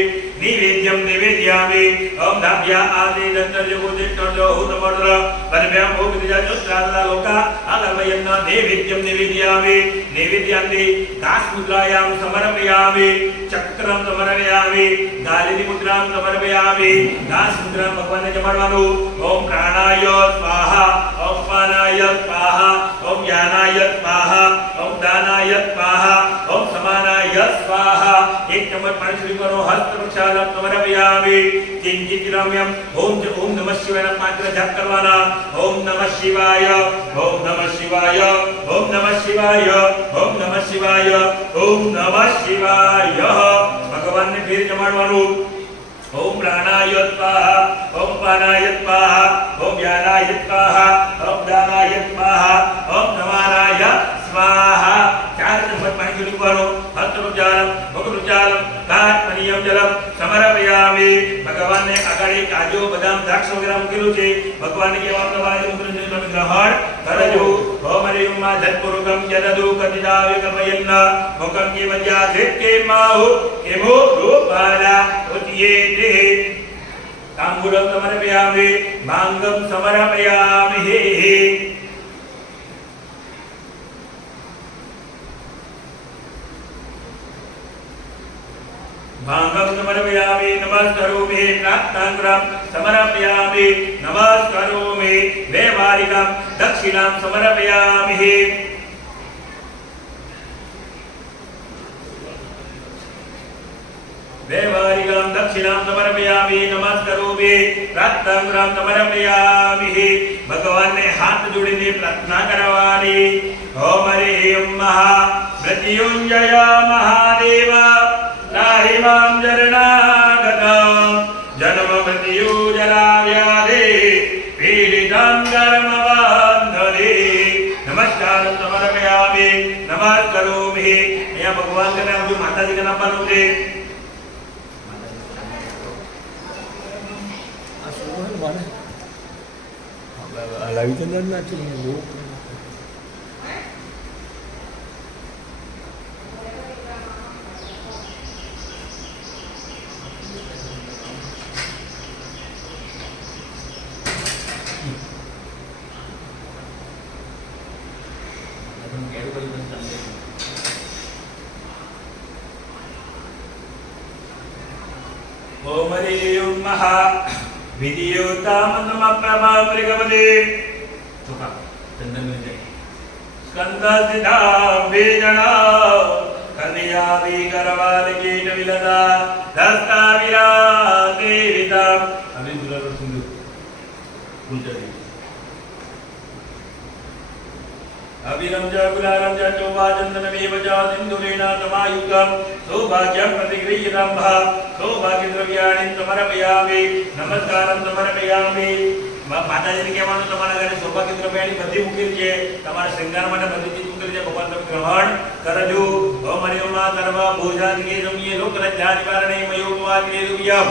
निवेद्यं निवेदयामि ओम धाभ्या आदि दंतर्जो गोदिष्टर्जो हुतमर्दर पद्व्याम भोगदिजा चुत्रादला लोका अगर्वयन्न नैवेद्यं निवेदयामि निवेदयामि दासमुद्रायां समर्पयामि चक्रं समर्पयामि गालिनी मुद्रां समर्पयामि दासमुद्रां भगवान ने जमाडવાનું ओम प्राणाय स्वाहा ओम पानाय स्वाहा ओम ज्ञानाय स्वाहा ओम दानाय स्वाहा ओम समानाय स्वाहा एक चम्मच पानी शुरू करो हस्त प्रक्षालन समर्पयामि किंचित रम्यम ओम नमः शिवाय पात्र जाप करवाना ओम नमः शिवाय ओम नमः शिवाय ओम नमः शिवाय ओम नमः शिवाय ओम नमः शिवाय भगवान ने फिर जमाडવાનું ओम प्राणाय स्वाहा ओम पानाय स्वाहा ओम ज्ञानाय स्वाहा ओम दानाय स्वाहा ओम समानाय स्वाहा चार चम्मच पानी शुरू करो हस्तरुजालम मुखरुजालम कात्मनीयम जलम समर्पयामि भगवान ने आगाड़ी काजू बदाम द्राक्ष वगैरह મૂકેલું છે ભગવાન ને કહેવાનું તમારે મુદ્રને તમે ગ્રહણ કરજો ઓમ હરિ ઓમ ધત્પુરુગમ જદદુ કતિદાવ્ય કમયન્ન મુખમ કે વજ્યા ધેકે માહુ કેમો રૂપાલા ઉચ્યેતે તાંબૂલમ સમર્પયામિ ભાંગમ સમર્પયામિ भांगम समर्पयामि नमस्कारोमि प्रार्थनां समर्पयामि नमस्कारोमि वैवारिकं दक्षिणां समर्पयामि वैवारिकं दक्षिणां समर्पयामि नमस्कारोमि प्रार्थनां समर्पयामि भगवान ने हाथ जोड़ीने प्रार्थना करवानी ओम हरि ह्रीं महा मृत्युंजय महादेव त्राहि मां शरणागतं जन्म मृत्यु जरा व्याधि पीडितं कर्मबन्धने नमस्कार समर्पयामि नमस्कारोमि यहाँ भगवान का नाम जो माता जी का नाम पानो छे રવિચંદ્રન ના છે બહુ ओम हरिं महा विधियोतामनमप्रभावृगपदे चुका चंदन में जाए स्कंदसिधा वेजना कन्यावी करवाल कीट विलदा दस्ता विराते विदा अभी दुलार सिंधु गुलजारी अभिरम च गुलारम च चोभा चंदनमेव च सिंधुरेण तमायुक्तम् सौभाग्यं प्रतिगृह्यतां भा सौभाग्यद्रव्याणि समर्पयामि नमस्कारं समर्पयामि માતાજીને કહેવાનું તમારા ઘરે સૌભાગ્ય દ્રવ્યાની બધી મૂકેલી છે તમારા શૃંગાર માટે બધી ચીજ મૂકેલી છે ભગવાન તમે ગ્રહણ કરજો ઓમ હરિઓમા સર્વ ભોજાદિકે રમ્યે લોક લજ્જા નિવારણે મયોપવાદિકે રૂપ્યમ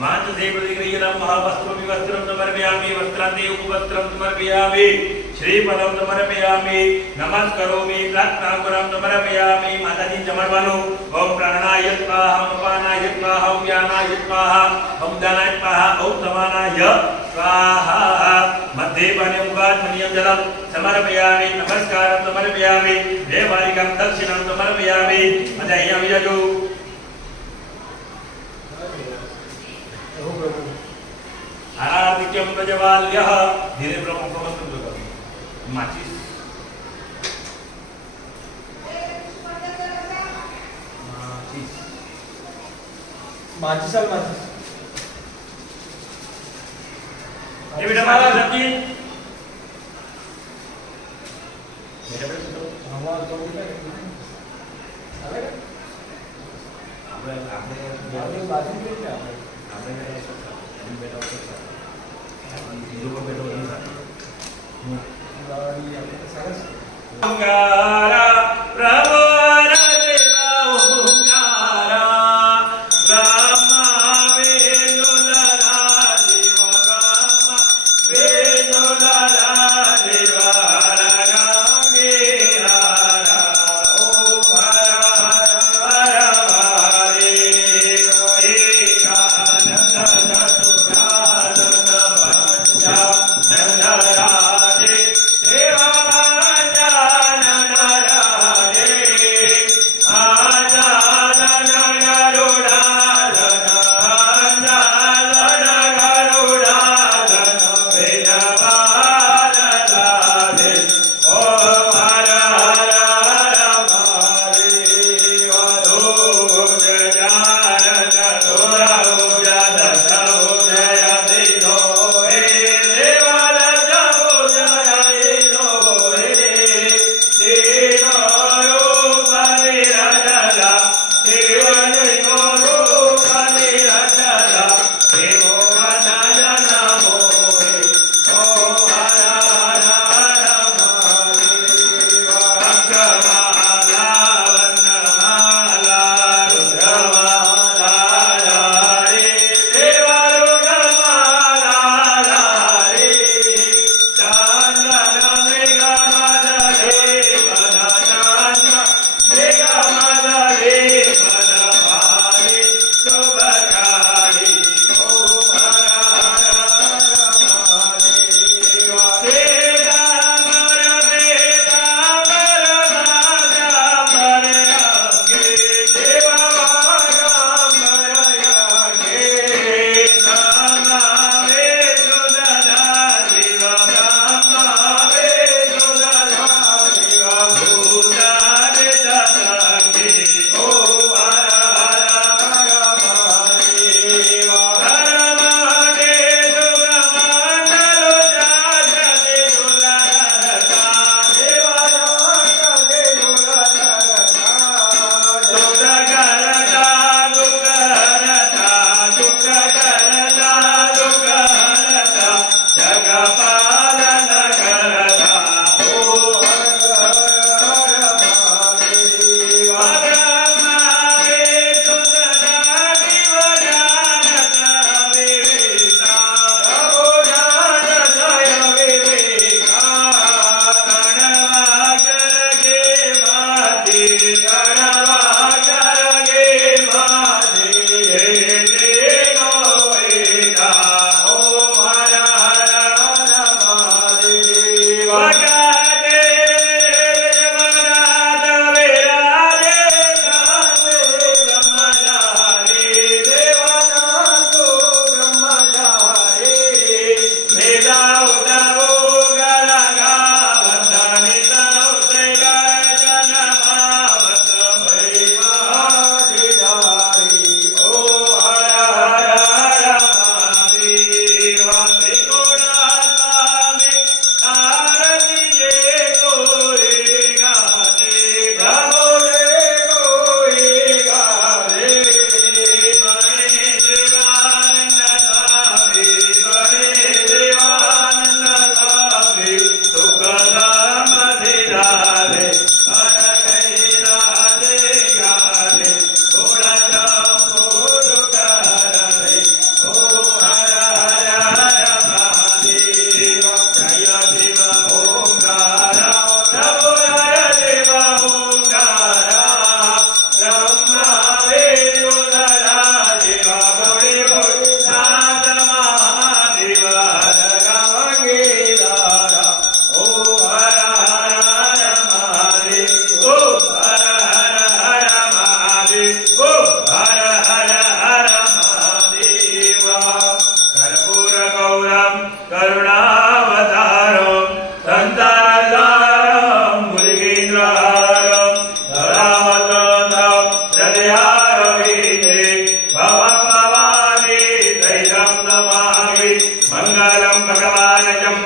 मात से प्रतिगृह्यतां महावस्त्रं विवस्त्रं समर्पयामि वस्त्रान्ते उपवस्त्रं समर्पयामि श्रीफलं समर्पयामि नमस्करोमि प्रार्थनाकरं समर्पयामि माताजी जमणवानो ओम प्राणाय स्वाहा अपानाय स्वाहा ओम व्यानाय स्वाहा ओम दानाय स्वाहा ओम समानाय स्वाहा मध्ये पाने मुखात् मनीयं जलं समर्पयामि नमस्कारं समर्पयामि देवालिकं दक्षिणं समर्पयामि अतः અહીંયા આવી જાજો आदित्यम प्रजवाल्यः धीरे ब्रह्म प्रमंत्र करो माचिस माचिस ये बेटा माला रखी मेरे बेटा तो हमारा तो बेटा अरे आपने बाजी में क्या आपने बेटा हिंदू को बेटा नहीं था ओंकारा प्रभु देवा ओंकारा ब्रह्मा वेणुधरा देव ब्रह्मा वेणुधरा देव गंगेहारा ओम हर हर हरे Nanda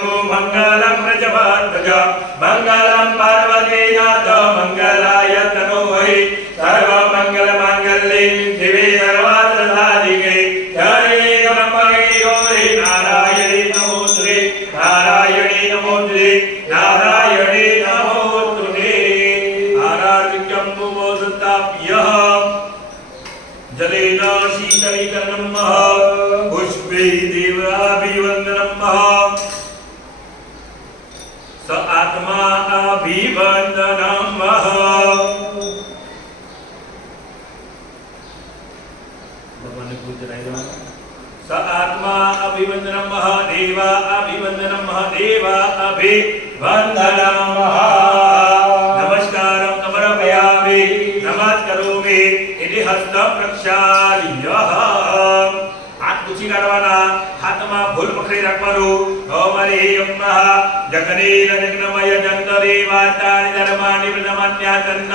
शम्भो मङ्गलं प्रजपध्वज मङ्गलं पार्वतीनाथ मङ्गलाय तनोहरि सर्वमङ्गलमाङ्गल्ये शिवे सर्वार्थसाधिके शरण्ये त्र्यम्बके गौरी नारायणे नमोस्तुते नारायणे नमोस्तुते नारायणे नमोस्तुते आरार्घ्यं भुवोदत्ताभ्यः जलेन शीतलीकरणं पुष्पै देवाभिवन्दनं स आत्मा अभिवन्दनं स आत्मा अभिवन्दनं देवा अभिवन्दनं देवा अभिवन्दनं नमस्कारं समर्पयामि नमस्करोमि इति हस्तं प्रक्षाल्य हाथ ऊंची काढवाना हाथમાં ફૂલ પકડી રાખવાનું ઓમ હરિ નમઃ જગનેન જગનમય જંતરે વાતાનિ ધર્માનિ પ્રદમન્યાતન્ન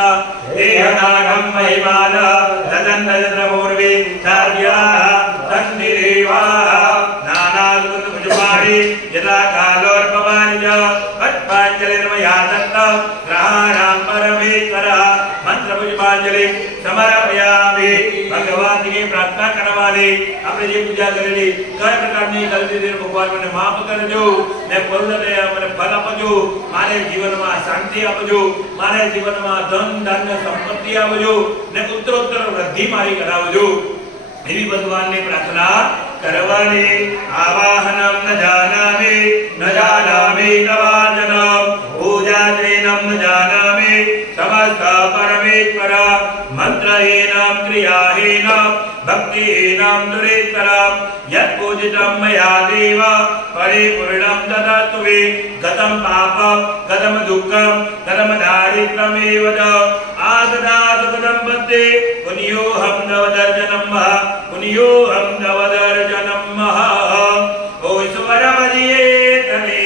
દેહનાગમ મહિમાન તદન્ન જદ્રમૂર્વે ચાર્યા તન્નિરેવા નાનાદુત ભુજપાણી યદા કાલોર્પમાનિ જ પત્પાંજલિર્મયા દત્ત ગ્રહાણાં પરમેશ્વર મંત્ર પુષ્પાંજલિ સમર્પયામિ ભગવાન की प्रार्थना करवानी આપણે જે પૂજા કરેલી કઈ પ્રકારની ગલતી છે ભગવાન મને માફ કરજો ને પૂર્ણ દયા મને ફળ આપજો મારે જીવનમાં શાંતિ આપજો મારે જીવનમાં ધન ધાન્ય સંપત્તિ આપજો ને ઉત્તરોત્તર વૃદ્ધિ મારી કરાવજો એવી ભગવાનની પ્રાર્થના કરવાની આવાહનમ ન જાનામિ તવાજન પૂજા ચૈનમ ન જાનામિ સમસ્ત પરમેશ્વર મંત્રહીનમ ક્રિયાહીનમ ભક્તિહીનમ દુરેતરમ યत् પૂજિतं મયા દેવ પરિપૂર્ણં દદાતુ વે ગતં પાપં ગતં દુઃખં ગતં દારિદ્ર્યમેવ ચ આદદાતુ ગતં પદ્યે પુણ્યોહં નવદર્જનમ પુણ્યોહં નવદર્જનમ ઓ ઈશ્વરમજીએ તને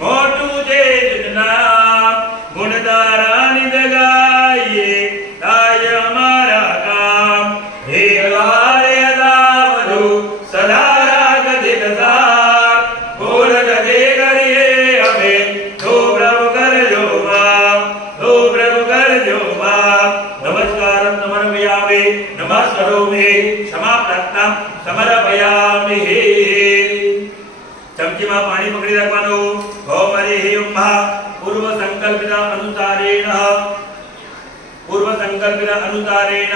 મોટું છે જુજના ગુણધારાની દગાઈએ તાય અમારા કામ હે દ્વારે અદાવજો સદા રાગ દિલદાર બોલ જજે કરીએ અમે તો પ્રભુ કરજો માં નમસ્કારં સમર્પયામિ નમસ્કરોમિ ક્ષમા પ્રાર્થના સમર્પયામિ ચમચીમાં પાણી પકડી રાખવાનું ઓમ હરિ નમઃ પૂર્વ સંકલ્પિત અનુસારેણ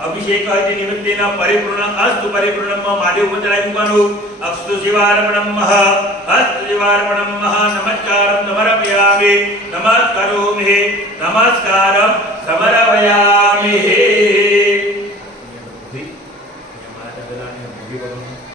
અભિષેક ઇતિ નિમિત્તેન પરિપૂર્ણ અસ્તુ પરિપૂર્ણમ માધ્ય ઉપર ચડાવી મૂકવાનું અસ્તુ શિવાર્પણમ અસ્તુ શિવાર્પણમ નમસ્કારં સમર્પયામિ નમસ્કરોમિ નમસ્કારં સમર્પયામિ